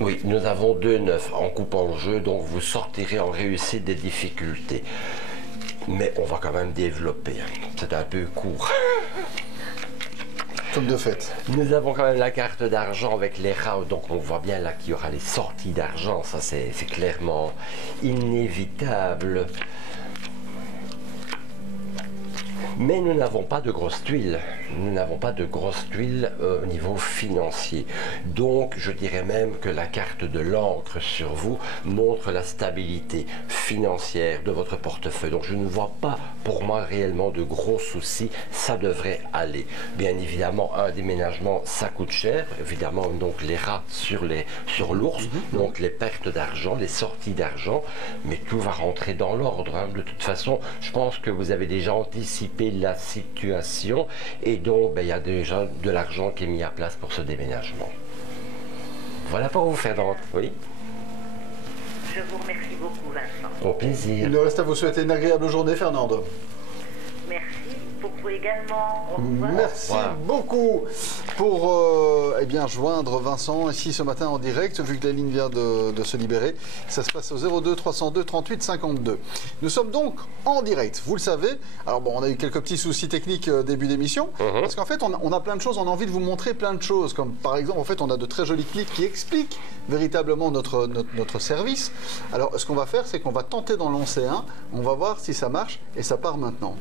Oui, nous avons 2-9 en coupant le jeu, donc vous sortirez en réussite des difficultés. Mais on va quand même développer. C'est un peu court. Comme de fait. Nous avons quand même la carte d'argent avec les rats, donc on voit bien là qu'il y aura les sorties d'argent, ça c'est clairement inévitable. Mais nous n'avons pas de grosses tuiles. Nous n'avons pas de grosses tuiles au niveau financier. Donc, je dirais même que la carte de l'encre sur vous montre la stabilité financière de votre portefeuille. Donc, je ne vois pas, pour moi, réellement de gros soucis. Ça devrait aller. Bien évidemment, un déménagement, ça coûte cher. Évidemment, donc, les rats sur l'ours. Donc, les pertes d'argent, les sorties d'argent. Mais tout va rentrer dans l'ordre. Hein. De toute façon, je pense que vous avez déjà anticipé la situation. Et donc, il y a déjà de l'argent qui est mis à place pour ce déménagement. Voilà pour vous, Fernande. Oui. Je vous remercie beaucoup, Vincent. Au plaisir. Il nous reste à vous souhaiter une agréable journée, Fernande. Merci. Pour vous également. Au revoir. Merci beaucoup pour eh bien, joindre Vincent ici ce matin en direct, vu que la ligne vient de se libérer. Ça se passe au 02 302 38 52. Nous sommes donc en direct, vous le savez. Alors bon, on a eu quelques petits soucis techniques début d'émission, parce qu'en fait, on a plein de choses, on a envie de vous montrer plein de choses. Comme par exemple, en fait, on a de très jolis clips qui expliquent véritablement notre service. Alors, ce qu'on va faire, c'est qu'on va tenter d'en lancer un. On va voir si ça marche et ça part maintenant.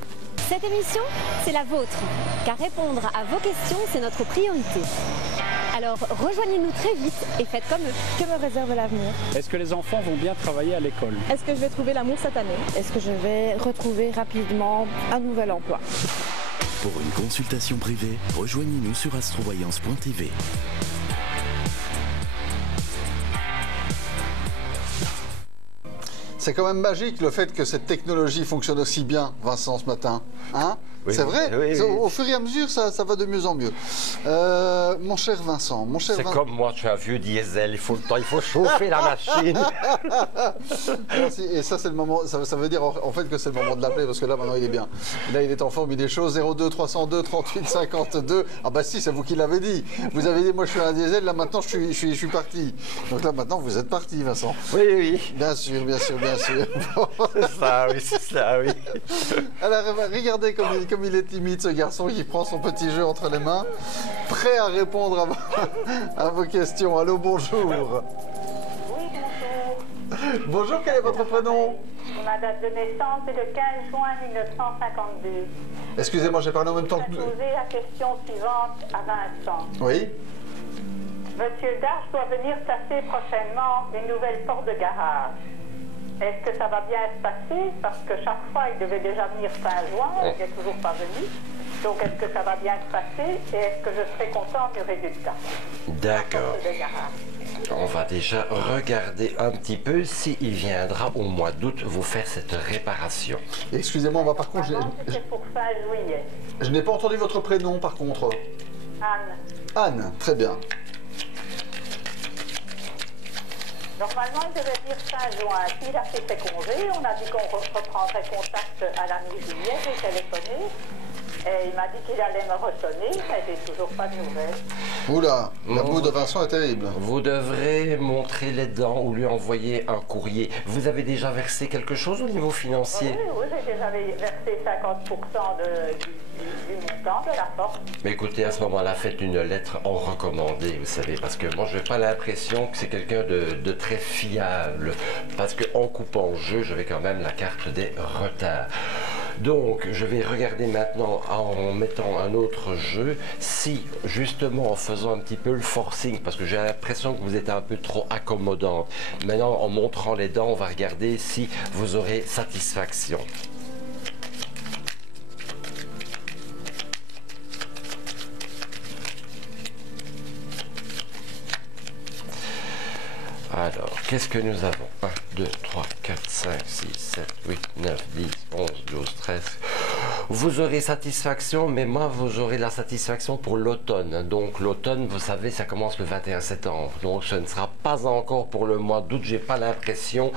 Cette émission, c'est la vôtre, car répondre à vos questions, c'est notre priorité. Alors, rejoignez-nous très vite et faites comme eux. Que me réserve l'avenir? Est-ce que les enfants vont bien travailler à l'école? Est-ce que je vais trouver l'amour cette année? Est-ce que je vais retrouver rapidement un nouvel emploi? Pour une consultation privée, rejoignez-nous sur astrovoyance.tv. C'est quand même magique le fait que cette technologie fonctionne aussi bien, Vincent, ce matin. Hein? Oui, c'est vrai, oui, oui. Au fur et à mesure, ça va de mieux en mieux. Mon cher Vincent, c'est comme moi, tu as un vieux diesel, il faut le temps, il faut chauffer la machine. Merci. Et ça, c'est le moment, ça veut dire en fait que c'est le moment de l'appeler, parce que là, maintenant, il est bien. Là, il est en forme, il est chaud. 02 302 38 52. Ah bah si, c'est vous qui l'avez dit. Vous avez dit, moi, je suis un diesel, là, maintenant, je suis parti. Donc là, maintenant, vous êtes parti, Vincent. Oui, oui. Bien sûr, bien sûr, bien sûr. C'est ça, oui, c'est ça, oui. Alors, regardez comme il est timide, ce garçon qui prend son petit jeu entre les mains, prêt à répondre à vos questions. Allô, bonjour. Oui, bonjour. Bonjour, quel est votre prénom? Ma date de naissance est le 15 juin 1952. Excusez-moi, j'ai parlé en même temps que... Je vais poser la question suivante à Vincent. Oui. Monsieur Darche doit venir placer prochainement une nouvelle porte de garage. Est-ce que ça va bien se passer? Parce que chaque fois, il devait déjà venir fin juin, il n'est toujours pas venu. Donc, est-ce que ça va bien se passer? Et est-ce que je serai content du résultat? D'accord. On va déjà regarder un petit peu s'il viendra au mois d'août vous faire cette réparation. Excusez-moi, par contre... C'était pour fin juillet. Je n'ai pas entendu votre prénom, par contre. Anne. Anne, très bien. Normalement, il devait dire fin juin. S'il a fait ses congés, on a dit qu'on reprendrait contact à la mi-juillet. J'ai téléphoné et il m'a dit qu'il allait me ressonner, mais j'ai toujours pas de nouvelles. Oula, la boue de Vincent est terrible. Vous devrez montrer les dents ou lui envoyer un courrier. Vous avez déjà versé quelque chose au niveau financier? Oui, j'ai déjà versé 50% du montant de la porte. Mais écoutez, à ce moment-là, faites une lettre en recommandé, vous savez, parce que moi, je n'ai pas l'impression que c'est quelqu'un de très fiable, parce qu'en coupant jeu, je vais quand même la carte des retards. Donc, je vais regarder maintenant en mettant un autre jeu, si justement en faisant un petit peu le forcing, parce que j'ai l'impression que vous êtes un peu trop accommodante. Maintenant, en montrant les dents, on va regarder si vous aurez satisfaction. Alors, qu'est-ce que nous avons? 1, 2, 3, 4, 5, 6, 7, 8, 9, 10, 11, 12, 13. Vous aurez satisfaction, mais moi, vous aurez la satisfaction pour l'automne. Donc, l'automne, vous savez, ça commence le 21 septembre. Donc, ce ne sera pas encore pour le mois d'août. J'ai pas l'impression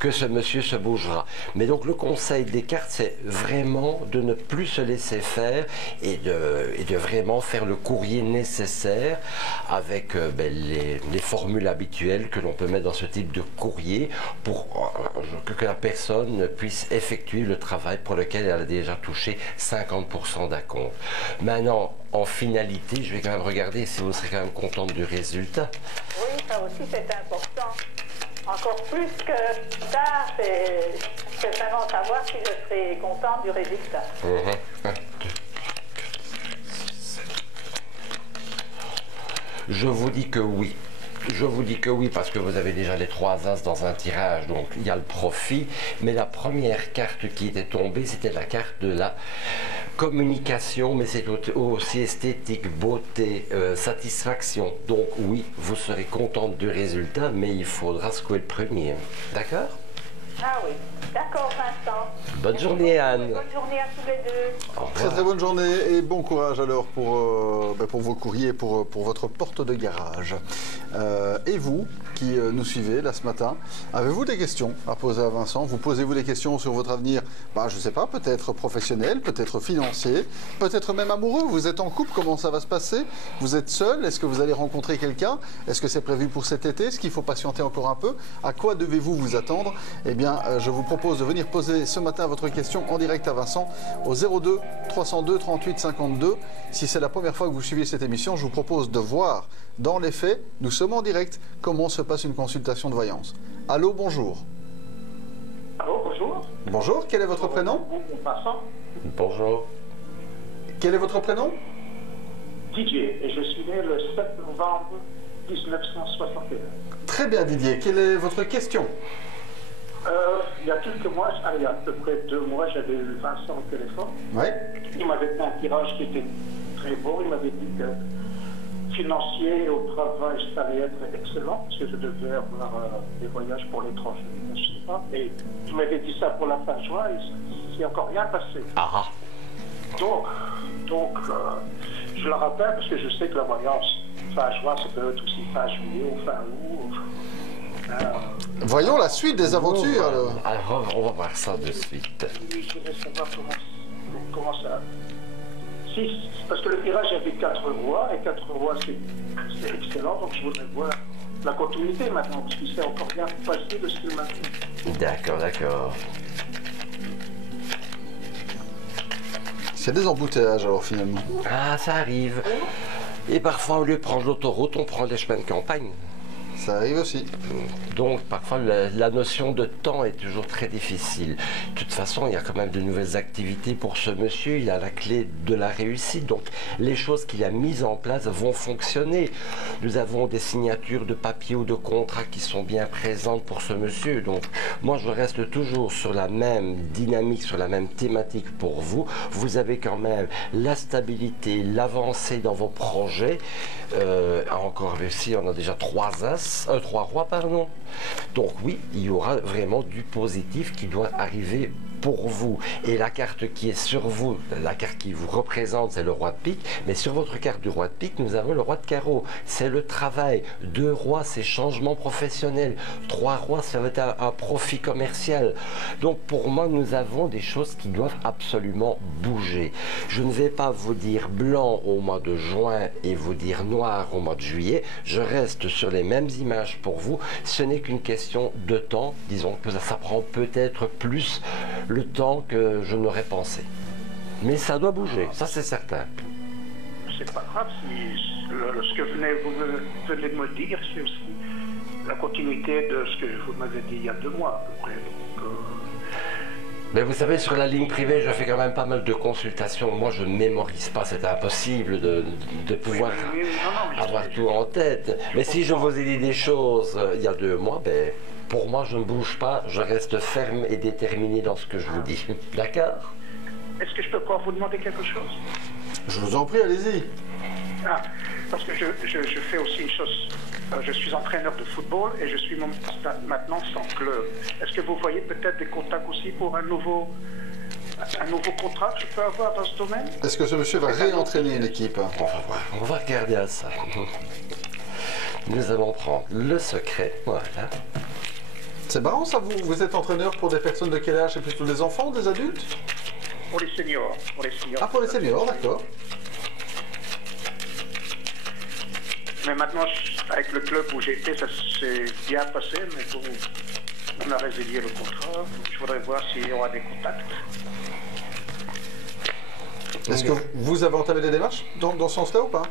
que ce monsieur se bougera. Mais donc, le conseil des cartes, c'est vraiment de ne plus se laisser faire et de vraiment faire le courrier nécessaire avec les formules habituelles que l'on peut mettre dans ce type de courrier pour que la personne puisse effectuer le travail pour lequel elle a déjà touché 50% d'acompte. Maintenant, en finalité, je vais quand même regarder si vous serez quand même contente du résultat. Oui, ça aussi c'est important. encore plus que tard, c'est vraiment savoir si je serai contente du résultat. Je vous dis que oui. Je vous dis que oui parce que vous avez déjà les 3 as dans un tirage, donc il y a le profit. Mais la première carte qui était tombée, c'était la carte de la communication, mais c'est aussi esthétique, beauté, satisfaction. Donc oui, vous serez contente du résultat, mais il faudra secouer le premier. D'accord? Ah oui, d'accord Vincent. Bonne journée Anne. Bonne journée à tous les deux. Très très bonne journée et bon courage alors pour vos courriers et pour votre porte de garage. Et vous qui nous suivez là ce matin, avez-vous des questions à poser à Vincent? Vous posez-vous des questions sur votre avenir, je ne sais pas, peut-être professionnel, peut-être financier, peut-être même amoureux? Vous êtes en couple, comment ça va se passer? Vous êtes seul? Est-ce que vous allez rencontrer quelqu'un? Est-ce que c'est prévu pour cet été? Est-ce qu'il faut patienter encore un peu? À quoi devez-vous vous attendre? Eh bien, je vous propose de venir poser ce matin votre question en direct à Vincent au 02 302 38 52. Si c'est la première fois que vous suivez cette émission, je vous propose de voir dans les faits, nous sommes en direct, comment se passe une consultation de voyance. Allô, bonjour. Allô, bonjour. Bonjour, quel est votre prénom? Vincent. Bonjour. Quel est votre prénom? Didier, et je suis né le 7 novembre 1961. Très bien Didier, quelle est votre question? Il y a quelques mois, il y a à peu près 2 mois, j'avais eu Vincent au téléphone. Oui. Il m'avait fait un tirage qui était très beau. Il m'avait dit que financier au travail, ça allait être excellent, parce que je devais avoir des voyages pour l'étranger, je ne sais pas. Et il m'avait dit ça pour la fin juin, et il s'est encore rien passé. Ah. Donc je le rappelle, parce que je sais que la voyance, fin juin, ça peut être aussi fin juillet ou fin août. Voyons la suite des aventures. Alors, on va voir ça de suite. Je voudrais savoir comment ça... Parce que le tirage avait 4 rois, et 4 rois c'est excellent, donc je voudrais voir la continuité maintenant, parce qu'il s'est encore bien passé de ce qu'il m'a dit. D'accord, d'accord. C'est des embouteillages alors finalement. Ah, ça arrive. Et parfois, au lieu de prendre l'autoroute, on prend les chemins de campagne. Ça arrive aussi. Donc, parfois, la notion de temps est toujours très difficile. De toute façon, il y a quand même de nouvelles activités pour ce monsieur. Il a la clé de la réussite. Donc, les choses qu'il a mises en place vont fonctionner. Nous avons des signatures de papier ou de contrats qui sont bien présentes pour ce monsieur. Donc, moi, je reste toujours sur la même dynamique, sur la même thématique pour vous. Vous avez quand même la stabilité, l'avancée dans vos projets. Encore ici, on a déjà 3 rois, pardon. Donc oui, il y aura vraiment du positif qui doit arriver pour vous. Et la carte qui est sur vous, la carte qui vous représente, c'est le roi de pique. Mais sur votre carte du roi de pique, nous avons le roi de carreau. C'est le travail. 2 rois, c'est changement professionnel. 3 rois, ça va être un profit commercial. Donc pour moi, nous avons des choses qui doivent absolument bouger. Je ne vais pas vous dire blanc au mois de juin et vous dire noir au mois de juillet. Je reste sur les mêmes images pour vous. Ce n'est qu'une question de temps. Disons que ça prend peut-être plus le temps que je n'aurais pensé. Mais ça doit bouger, ça c'est certain. C'est pas grave, ce que vous venez de me dire, c'est aussi la continuité de ce que vous m'avez dit il y a 2 mois à peu près. Donc, mais vous savez, sur la ligne privée, je fais quand même pas mal de consultations. Moi, je ne mémorise pas, c'est impossible de pouvoir avoir tout en tête. Mais si je vous ai dit des choses il y a 2 mois, ben, pour moi, je ne bouge pas, je reste ferme et déterminé dans ce que je vous dis. D'accord? Est-ce que je peux encore vous demander quelque chose? Je vous en prie, allez-y. Parce que je fais aussi une chose. Je suis entraîneur de football et je suis maintenant sans club. Est-ce que vous voyez peut-être des contacts aussi pour un nouveau contrat que je peux avoir dans ce domaine? Est-ce que ce monsieur va réentraîner une équipe? On va voir, on va regarder à ça. Nous allons prendre le secret, voilà. C'est marrant ça, vous êtes entraîneur pour des personnes de quel âge? C'est plutôt des enfants ou des adultes? Pour les seniors. Ah, pour les seniors, d'accord. Mais maintenant, avec le club où j'étais, ça s'est bien passé, mais bon, on a résilié le contrat. Je voudrais voir s'il y aura des contacts. Est-ce que vous avez entamé des démarches dans ce sens-là ou pas?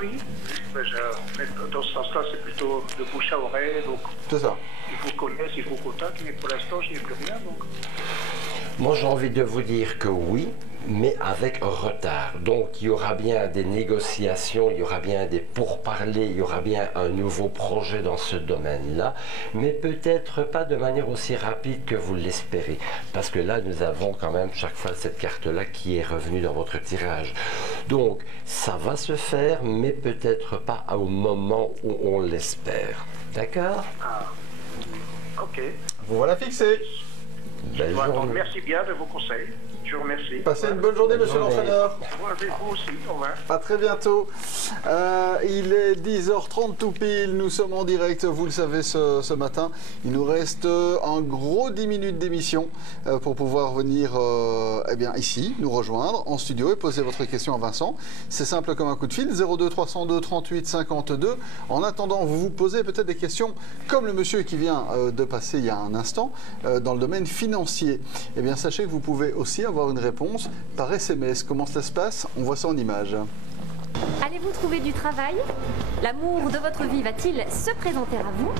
Oui, mais dans ce sens-là, c'est plutôt de bouche à oreille. Donc, c'est ça. Ils vous connaissent, ils vous contactent, mais pour l'instant, je n'ai plus rien. Donc. Moi, j'ai envie de vous dire que oui, mais avec retard. Donc, il y aura bien des négociations, il y aura bien des pourparlers, il y aura bien un nouveau projet dans ce domaine-là, mais peut-être pas de manière aussi rapide que vous l'espérez. Parce que là, nous avons quand même chaque fois cette carte-là qui est revenue dans votre tirage. Donc, ça va se faire, mais peut-être pas au moment où on l'espère. D'accord? Ah, ok. Vous voilà fixé. Merci bien de vos conseils. Je vous remercie. Passez une bonne journée, monsieur l'entraîneur. Vous aussi, au revoir. À très bientôt. Il est 10h30 tout pile. Nous sommes en direct, vous le savez, ce matin. Il nous reste un gros 10 minutes d'émission pour pouvoir venir ici, nous rejoindre en studio et poser votre question à Vincent. C'est simple comme un coup de fil, 02 302 38 52. En attendant, vous vous posez peut-être des questions comme le monsieur qui vient de passer il y a un instant dans le domaine financier. Eh bien, sachez que vous pouvez aussi avoir une réponse par SMS. Comment ça se passe? On voit ça en images. Allez-vous trouver du travail? L'amour de votre vie va-t-il se présenter à vous?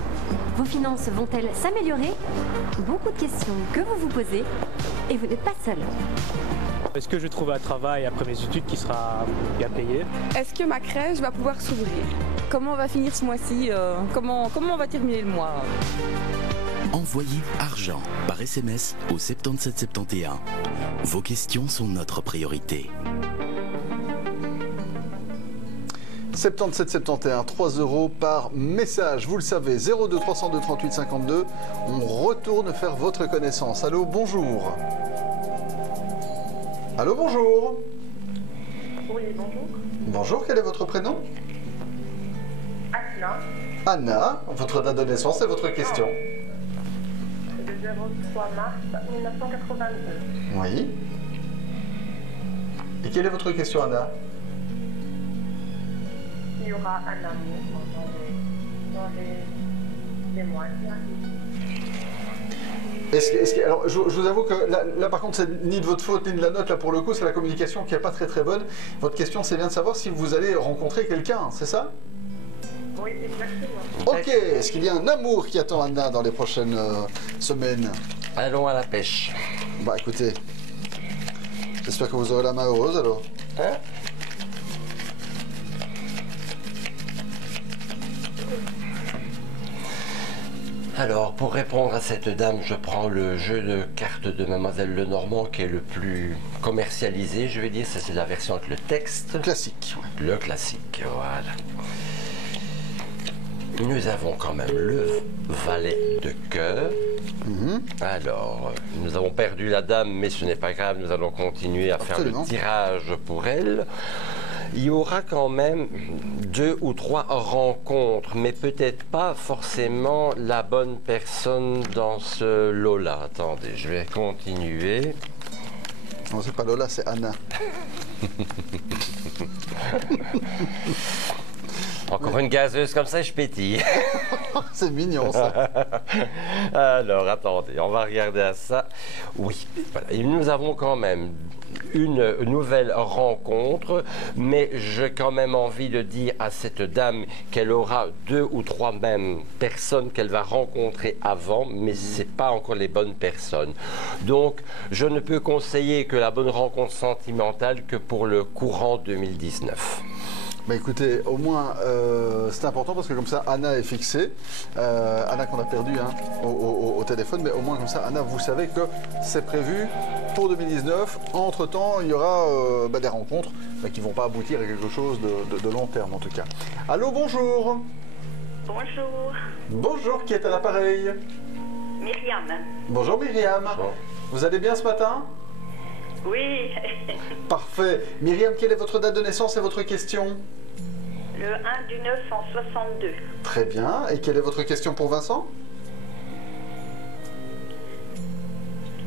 Vos finances vont-elles s'améliorer? Beaucoup de questions que vous vous posez et vous n'êtes pas seul. Est-ce que je vais trouver un travail après mes études qui sera bien payé? Est-ce que ma crèche va pouvoir s'ouvrir? Comment on va finir ce mois-ci? Comment on va terminer le mois? Envoyez argent par SMS au 7771. Vos questions sont notre priorité. 7771, 3 € par message. Vous le savez, 02 302 38 52. On retourne faire votre connaissance. Allô, bonjour. Allô, bonjour. Oui, bonjour. Bonjour, quel est votre prénom? Anna. Anna, votre date de naissance et votre question. Le 03 mars 1982. Oui. Et quelle est votre question, Anna? Il y aura un amour dans les mois qui arrivent. Alors, je vous avoue que là par contre, c'est ni de votre faute ni de la note. Là, pour le coup, c'est la communication qui n'est pas très bonne. Votre question, c'est bien de savoir si vous allez rencontrer quelqu'un, c'est ça? Oui, exactement. Ok, est-ce qu'il y a un amour qui attend Anna dans les prochaines semaines? Allons à la pêche. Bah écoutez, j'espère que vous aurez la main heureuse alors. Hein? Alors, pour répondre à cette dame, je prends le jeu de cartes de Mademoiselle Lenormand qui est le plus commercialisé, je vais dire. Ça, c'est la version avec le texte. Classique. Le classique, voilà. Nous avons quand même le valet de cœur. Alors, nous avons perdu la dame, mais ce n'est pas grave, nous allons continuer à faire le tirage pour elle. Il y aura quand même 2 ou 3 rencontres, mais peut-être pas forcément la bonne personne dans ce lot-là. Attendez, je vais continuer. Non, c'est pas Lola, c'est Anna. Encore une gazeuse comme ça, je pétille. C'est mignon, ça. Alors, attendez, on va regarder à ça. Oui, voilà. Et nous avons quand même une nouvelle rencontre, mais j'ai quand même envie de dire à cette dame qu'elle aura 2 ou 3 mêmes personnes qu'elle va rencontrer avant, mais ce n'est pas encore les bonnes personnes. Donc, je ne peux conseiller que la bonne rencontre sentimentale que pour le courant 2019. Bah écoutez, au moins c'est important parce que comme ça Anna est fixée, Anna qu'on a perdue au téléphone, mais au moins comme ça Anna, vous savez que c'est prévu pour 2019. Entre temps, il y aura des rencontres qui ne vont pas aboutir à quelque chose de long terme en tout cas. Allô, bonjour. Bonjour. Bonjour, qui est à l'appareil? Myriam. Bonjour Myriam. Bonjour. Vous allez bien ce matin? Oui. Parfait. Myriam, quelle est votre date de naissance et votre question? Le 1 du 9 en 62. Très bien. Et quelle est votre question pour Vincent?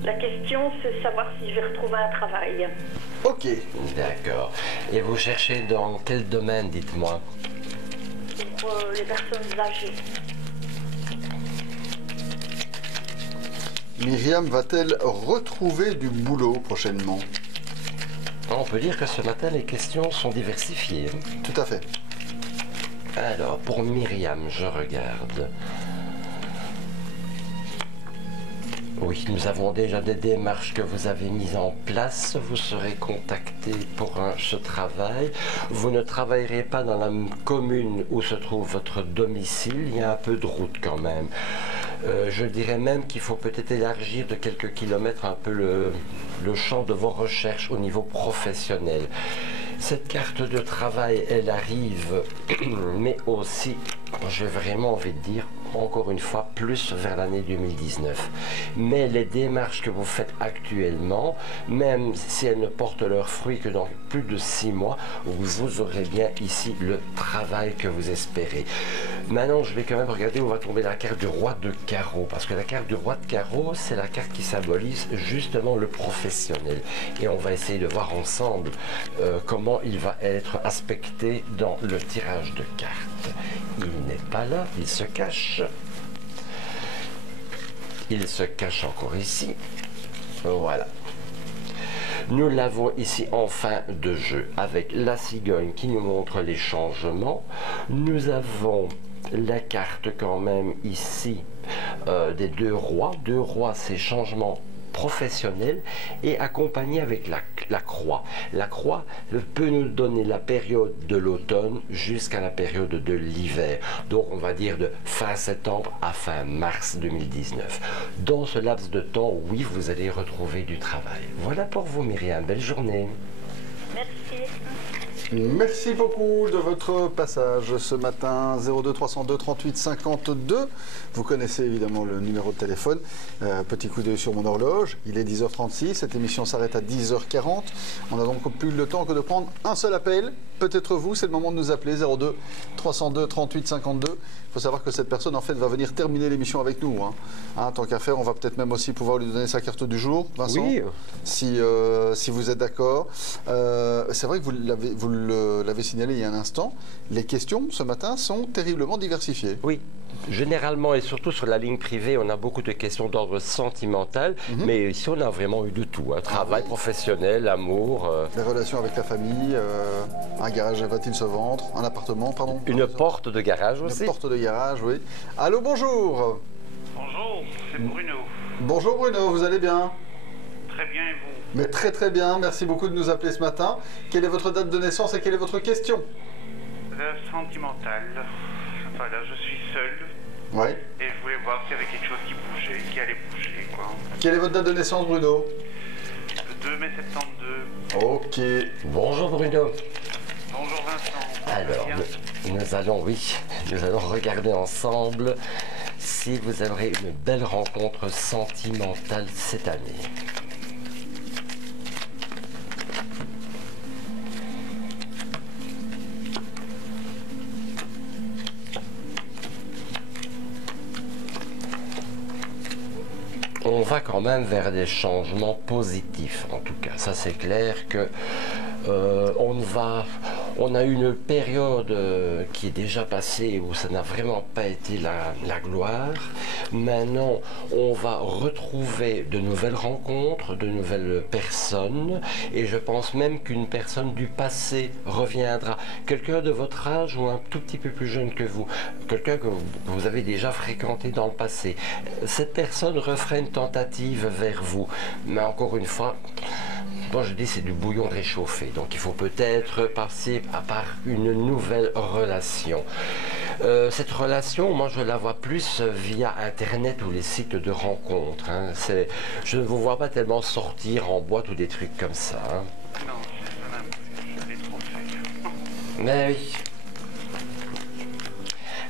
La question, c'est savoir si je vais retrouver un travail. Ok. D'accord. Et vous cherchez dans quel domaine, dites-moi? Pour les personnes âgées. Myriam va-t-elle retrouver du boulot prochainement? On peut dire que ce matin, les questions sont diversifiées. Tout à fait. Alors, pour Myriam, je regarde. Oui, nous avons déjà des démarches que vous avez mises en place. Vous serez contacté pour ce travail. Vous ne travaillerez pas dans la commune où se trouve votre domicile. Il y a un peu de route quand même. Je dirais même qu'il faut peut-être élargir de quelques kilomètres un peu le champ de vos recherches au niveau professionnel. Cette carte de travail, elle arrive, mais aussi, j'ai vraiment envie de dire, encore une fois, plus vers l'année 2019. Mais les démarches que vous faites actuellement, même si elles ne portent leurs fruits que dans plus de 6 mois, vous aurez bien ici le travail que vous espérez. Maintenant, je vais quand même regarder où va tomber la carte du roi de carreau, parce que la carte du roi de carreau, c'est la carte qui symbolise justement le professionnel. Et on va essayer de voir ensemble comment il va être aspecté dans le tirage de cartes. Il n'est pas là, il se cache. Il se cache encore ici. Voilà. Nous l'avons ici en fin de jeu avec la cigogne qui nous montre les changements. Nous avons la carte quand même ici des deux rois. Deux rois, c'est changements professionnel et accompagné avec la croix. La croix peut nous donner la période de l'automne jusqu'à la période de l'hiver. Donc on va dire de fin septembre à fin mars 2019. Dans ce laps de temps, oui, vous allez retrouver du travail. Voilà pour vous, Myriam. Belle journée. Merci. Merci beaucoup de votre passage ce matin. 02 302 38 52. Vous connaissez évidemment le numéro de téléphone. Petit coup d'œil sur mon horloge. Il est 10h36. Cette émission s'arrête à 10h40. On n'a donc plus le temps que de prendre un seul appel. Peut-être vous, c'est le moment de nous appeler. 02 302 38 52. Il faut savoir que cette personne, en fait, va venir terminer l'émission avec nous. Tant qu'à faire, on va peut-être même aussi pouvoir lui donner sa carte du jour, Vincent. Oui. Si vous êtes d'accord. C'est vrai que vous l'avez signalé il y a un instant. Les questions, ce matin, sont terriblement diversifiées. Oui. Généralement et surtout sur la ligne privée, on a beaucoup de questions d'ordre sentimental, mais ici on a vraiment eu de tout. Travail, professionnel, amour. Les relations avec la famille, un garage va-t-il se vendre, un appartement, pardon. Une porte de garage aussi. Une porte de garage, oui. Allô, bonjour. Bonjour, c'est Bruno. Bonjour Bruno, vous allez bien? Très bien et vous? Mais très très bien, merci beaucoup de nous appeler ce matin. Quelle est votre date de naissance et quelle est votre question? Sentimentale. Voilà, je suis seul. Ouais. Et je voulais voir s'il y avait quelque chose qui bougeait, qui allait bouger, quoi. Quelle est votre date de naissance, Bruno? Le 2 mai 72. Ok. Bonjour Bruno. Bonjour Vincent. Alors, nous allons regarder ensemble si vous aurez une belle rencontre sentimentale cette année. On va quand même vers des changements positifs, en tout cas. Ça, c'est clair que on a eu une période qui est déjà passée où ça n'a vraiment pas été la gloire. Maintenant, on va retrouver de nouvelles rencontres, de nouvelles personnes, et je pense même qu'une personne du passé reviendra. Quelqu'un de votre âge ou un tout petit peu plus jeune que vous, quelqu'un que vous avez déjà fréquenté dans le passé. Cette personne refera une tentative vers vous, mais encore une fois, bon, je dis c'est du bouillon réchauffé, donc il faut peut-être passer par une nouvelle relation. Cette relation, moi je la vois plus via Internet ou les sites de rencontres. Je ne vous vois pas tellement sortir en boîte ou des trucs comme ça. Non, je l'ai trop fait. Mais oui.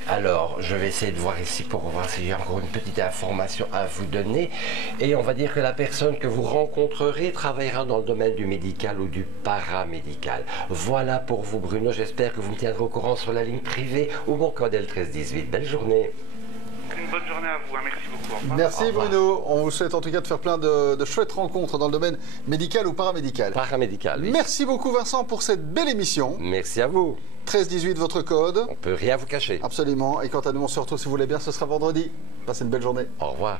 Alors, je vais essayer de voir ici pour voir si j'ai encore une petite information à vous donner. Et on va dire que la personne que vous rencontrerez travaillera dans le domaine du médical ou du paramédical. Voilà pour vous, Bruno. J'espère que vous me tiendrez au courant sur la ligne privée ou mon code L1318. Belle journée. Une bonne journée à vous. Merci beaucoup. Merci Bruno. On vous souhaite en tout cas de faire plein de chouettes rencontres dans le domaine médical ou paramédical. Paramédical, oui. Merci beaucoup Vincent pour cette belle émission. Merci à vous. 13-18, votre code. On peut rien vous cacher. Absolument. Et quant à nous, on se retrouve si vous voulez bien, ce sera vendredi. Passez une belle journée. Au revoir.